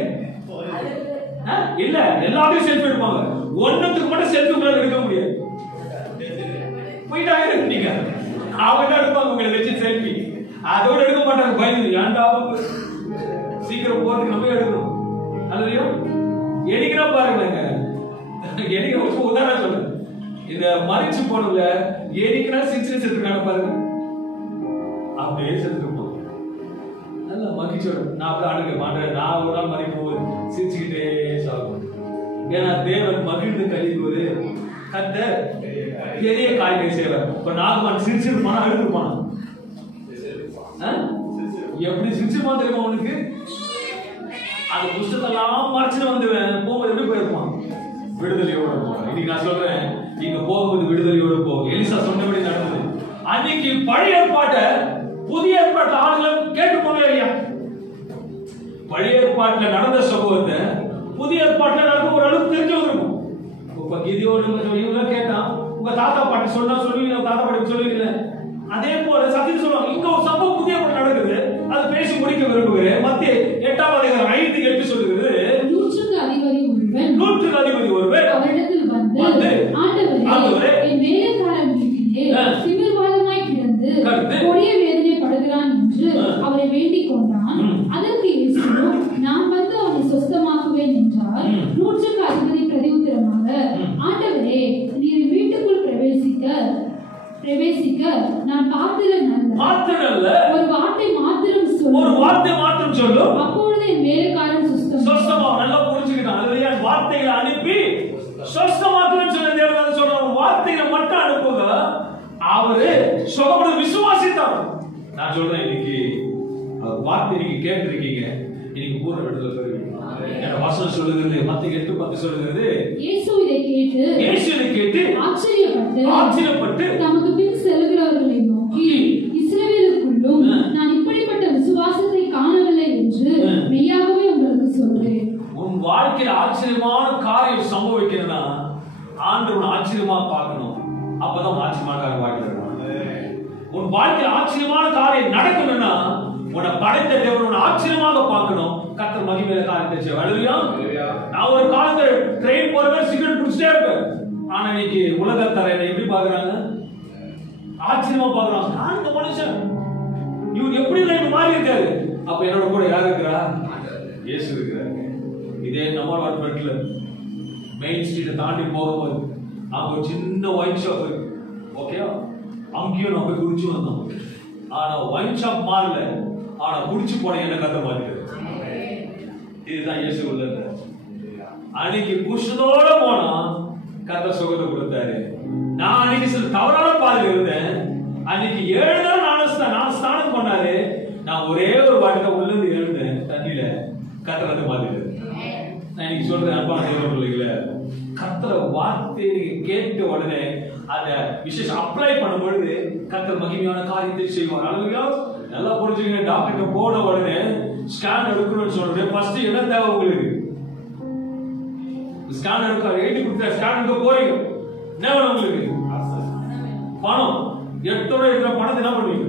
இல்ல, எல்லாத்துக்கும் செல்ஃபி எடுப்பாங்க. ஒண்ணுக்கு கூட செல்ஃபி உங்களால எடுக்க முடியாது. போயிட்டாங்க நீங்க. அவங்க எடுப்பாங்க உங்களை வச்சு செல்ஃபி. அதோட எடுக்க மாட்டாங்க. பயந்து ஏன்டா சீக்கிரம் போறதுக்கு நம்ம எடுக்கணும். அதுலயும் எடுக்கிறா பாருங்க. எடுக்கிற ஒரு உதாரணம் சொல்றேன். இந்த மறைச்சு போனதுல எரிக்கிறா சிரிச்சு செத்துருக்காங்க பாருங்க. அப்படியே செத்துருப்போம். நல்ல மகிழ்ச்சியோட நான் அப்படி அழுக மாட்டேன். நான் ஒரு நாள் மறைக்கும் போது சிரிச்சுக்கிட்டே சாகும். ஏன்னா தேவன் மகிழ்ந்து கழிவுவது கர்த்தர் பெரிய காரியத்தை செய்வார். இப்ப நாகமான் சிரிச்சிருப்பானா அழுதுருப்பானா? எப்படி சிரிச்சிருப்பான் தெரியுமா உனக்கு? அந்த புஸ்தகத்தெல்லாம் மறைச்சுட்டு வந்துடுவேன். போகும்போது எப்படி போயிருப்பான்? விடுதலையோட போவான். இன்னைக்கு நான் சொல்றேன், நீங்க போகும்போது விடுதலையோட போகும். எலிசா சொன்னபடி நடந்தது. அன்னைக்கு பழைய ஏற்பாட்டை புதிய ஏற்பாட்டு ஆளுங்களும் கேட்டு போவே இல்லையா? பழைய ஏற்பாட்டுல நடந்த சம்பவத்தை புதிய ஏற்பாட்டுல நடக்கும் ஓரளவுக்கு தெரிஞ்சவங்க இருக்கும். இப்ப இவங்க கேட்டான், உங்க தாத்தா பாட்டி சொன்னா சொல்லுவீங்க, தாத்தா பாட்டி சொல்லுவீங்க. அதே போல சத்தியம் சொல்லுவாங்க. இங்க ஒரு சம்பவம் புதிய ஏற்பாடு நடக்குது, அது பேசி முடிக்க விரும்புகிறேன். மத்திய 8ஆம் அதிகாரம் 5:8 சொல்லுகிறது, 100க்கு அதிபதி ஒருவர் அவரிடத்தில் வந்து ஆண்டவரே, என் வேலைக்காரன் வீட்டிலே திமிர்வாதமாய் கிடந்து கொடிய வேதனைப்படுகிறான் என்று அவரை வேண்டிக் கொண்டான். அதற்கு இயேசு, நான் வந்து அவனை சொஸ்தமாக்குவேன் என்றார். 100க்கு அதிபதி பிரதியுத்தரமாக, ஆண்டவரே, நீர் வீட்டுக்குள் பிரவேசிக்க நான் பாத்திரன் அல்ல. ஒரு வார்த்தை மாத்திரம் சொல்லும். அப்பொழுது என் வேலைக்காரன் சொஸ்தமா. நல்லா புரிஞ்சுக்கிட்டான். அதுலயே வார்த்தைகளை அனுப்பி சொஸ்தமாக்குவேன்னு சொன்ன தேவன் சொல்றாங்க. வார்த்தைகளை மட்டும் அனுப்புங்க, அவரு சுகப்பட விசுவாசித்தார். நான் சொல்றேன், இன்னைக்கு வார்த்தை நீங்க கேட்டிருக்கீங்க, இன்னைக்கு பூர்ண விடுதலை பெறுவீங்க. என் வசனம் சொல்லுகிறது, மத்திய 8:10 சொல்லுகிறது, இயேசு இதை கேட்டு ஆச்சரியப்பட்டு தமக்கு பின் செல்கிறவர்களை நோக்கி, இஸ்ரவேலுக்குள்ளும் நான் இப்படிப்பட்ட விசுவாசத்தை காணவில்லை என்று மெய்யாகவே உங்களுக்கு சொல்கிறேன். உன் வாழ்க்கையில் ஆச்சரியமான காரியம் சம்பவிக்கிறதுனா ஆண்டவனை ஆச்சரியமா பார்க்கணும். அப்பதான் ஆச்சரியமான காரியம் வாழ்க்கை. உன் வாழ்க்கையில் ஆச்சரியமான காரியம் நடக்கணும்னா உன்னை படைத்த தேவன் ஆச்சரியமாக பார்க்கணும். கர்த்தர் மகிமையில காரியத்தை செய்வார். நான் ஒரு காலத்துல ட்ரெயின் போறவன் சிகரெட் குடிச்சிட்டே இருப்பேன். ஆனா இன்னைக்கு உலகத்தர என்னை எப்படி பாக்குறாங்க? ஆச்சரியமா பாக்குறாங்க. நான் இந்த மனுஷன் இவங்க எப்படி லைன் மாறி இருக்காரு. அப்ப என்னோட கூட யார் இருக்கிறா? இயேசு இருக்கிறாரு. இதே நம்ம அபார்ட்மெண்ட்ல மெயின் ஸ்ட்ரீட்டை தாண்டி போகும்போது அங்க ஒரு சின்ன ஒயின் ஷாப் இருக்கு. ஓகேவா? அங்கேயும் நம்ம போய் குடிச்சு வந்தோம். ஆனா ஒயின் ஷாப் மாறல, ஆனா குடிச்சு போன என்ன கத்த மாறிடுது. இதுதான் இயேசு உள்ளது. அன்னைக்கு புருஷனோட போனா கத்த சுகத்தை கொடுத்தாரு. நான் அன்னைக்கு சில தவறான பாதையில் இருந்தேன். அன்னைக்கு 7 நாள் நான் ஸ்நானம் பண்ணாரு. நான் ஒரே ஒரு வாட்டி உள்ள இருந்து எழுந்தேன். தண்ணியில கத்தரது மாறிடுது. நான் இன்னைக்கு சொல்றேன், அன்பான தேவ பிள்ளைகளே, கர்த்தர வார்த்தையை நீங்க கேட்ட உடனே அத விசேஷம் அப்ளை பண்ணும் பொழுது கர்த்தர் மகிமையான காரியத்தை செய்வார். அல்லேலூயா. நல்லா புரிஞ்சுங்க. டாக்டர் போன உடனே ஸ்கேன் எடுக்கணும்னு சொல்றேன். ஃபர்ஸ்ட் என்ன தேவை உங்களுக்கு? ஸ்கேன் எடுக்க எழுதி கொடுத்த ஸ்கேன் எடுக்க போறீங்க. என்ன வேணும் உங்களுக்கு? பணம். 8 இருக்கிற பணத்தை என்ன பண்ணுவீங்க?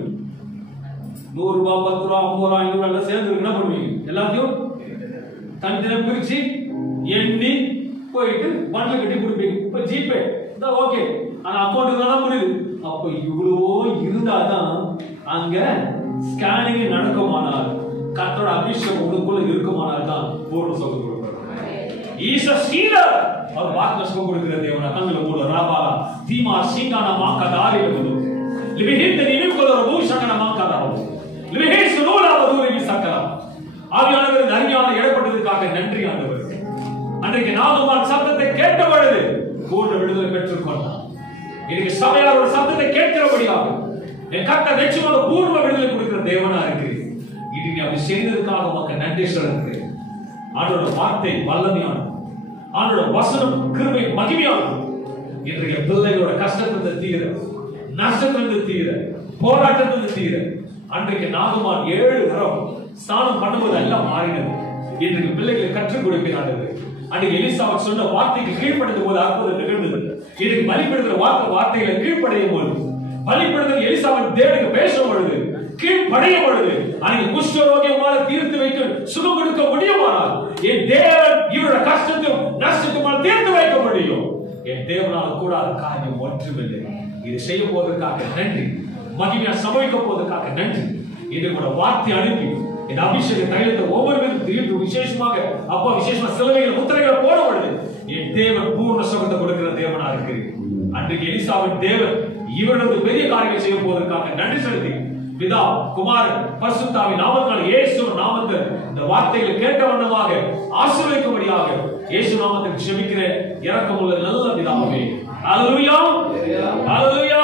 100 ரூபாய் 10 ரூபாய் 50 ரூபாய் 500 எல்லாம் சேர்ந்து என்ன பண்ணுவீங்க? எல்லாத்தையும் தனித்தனியா பிரிச்சு எண்ணி போயிட்டு பண்டில் கட்டி கொடுப்பீங்க. இப்ப ஜிபே தான் ஓகே, ஆனா அக்கௌண்ட் தான் முடியுது. அப்ப இவ்வளவோ இருந்தாதான் அங்க ஸ்கேனிங் நடக்குமானால், கர்த்தரோட அபிஷேகம் உங்களுக்குள்ள இருக்குமானால் தான் பூர்ண சுகம் கொடுப்பார். ஈச சீலர் அவர் வாக்கு சுகம் கொடுக்கிற தேவனா கண்ணுல மூல ராபா தீமா சீகானா மாக்கதாரி லகுது லிபிஹித் நிமிகோல ரபூஷகன மாக்கதாரோ லிபிஹே சுனோலா வதூரி சக்கரா. ஆவியானவர் அருமையான இடப்பட்டதற்காக நன்றி ஆண்டவர். அன்றைக்கு நாகமான் சத்தத்தை கேட்ட பொழுது பூர்ண விடுதலை பெற்றுக்கொண்டார். இன்னைக்கு சபையார் ஒரு சத்தத்தை கேட்கிறபடியாக என் கர்த்தர் நிச்சயமாக பூர்ண விடுதலை கொடுக்கிற தேவனா இருக்கு. இன்னைக்கு அப்படி செய்ததற்காக உமக்கு நன்றி சொல்லுகிறேன். ஆண்டோட வார்த்தை வல்லமையானது, ஆண்டோட வசனம் கிருபை மகிமையானது. இன்றைய பிள்ளைகளோட கஷ்டத்திலிருந்து தீர, நஷ்டத்திலிருந்து தீர, போராட்டத்திலிருந்து தீர, அன்றைக்கு நாகமான் 7 தரம் ஸ்நானம் பண்ணும்போது எல்லாம் மாறினது. இன்றைக்கு பிள்ளைகளை கற்றுக் கொடுக்கிறார்கள். அன்றைக்கு எலிசாவை சொன்ன வார்த்தைக்கு கீழ்ப்படுத்தும் போது அற்புதம் நிகழ்ந்தது. இன்றைக்கு பலிப்படுத்துற வார்த்தைகளை கீழ்ப்படையும் போது, பலிப்படுத்துற எலிசாவின் தேவனுக்கு பேசும் பொழுது, கீழ்ப்படையும் பொழுது, அன்றைக்கு குஷ்டரோகியமான தீர்த்து வைக்க சுகம் கொடுக்க முடியுமானால் என் தேவன் இவரோட கஷ்டத்தையும் நஷ்டத்தையும் தீர்த்து வைக்க முடியும். என் தேவனால் கூடாத காரியம் ஒன்றுமில்லை. இது செய்ய போவதற்காக நன்றி, மகிமையா சமைக்க போவதற்காக நன்றி. இது கூட வார்த்தை அனுப்பி இந்த அபிஷேக தைலத்தை ஒவ்வொருவருக்கும் விசேஷமாக அப்பா விசேஷமா சிலுவையில் முத்திரைகளை போட பொழுது என் தேவன் பூர்ண சுகத்தை கொடுக்கிற தேவனா இருக்கு. அன்றைக்கு எலிசாவின் தேவன் இவரது பெரிய காரியங்களை செய்ய போவதற்காக நன்றி செலுத்தி பிதா குமாரன் பரிசுத்தாவின் நாமத்தால் இயேசு நாமத்தில் இந்த வார்த்தைகளை கேட்ட வண்ணமாக ஆசீர்வதிக்கும்படியாக இயேசு நாமத்தில் ஜெபிக்கிற இரக்கமுள்ள நல்ல பிதாவே. அல்லேலூயா, அல்லேலூயா.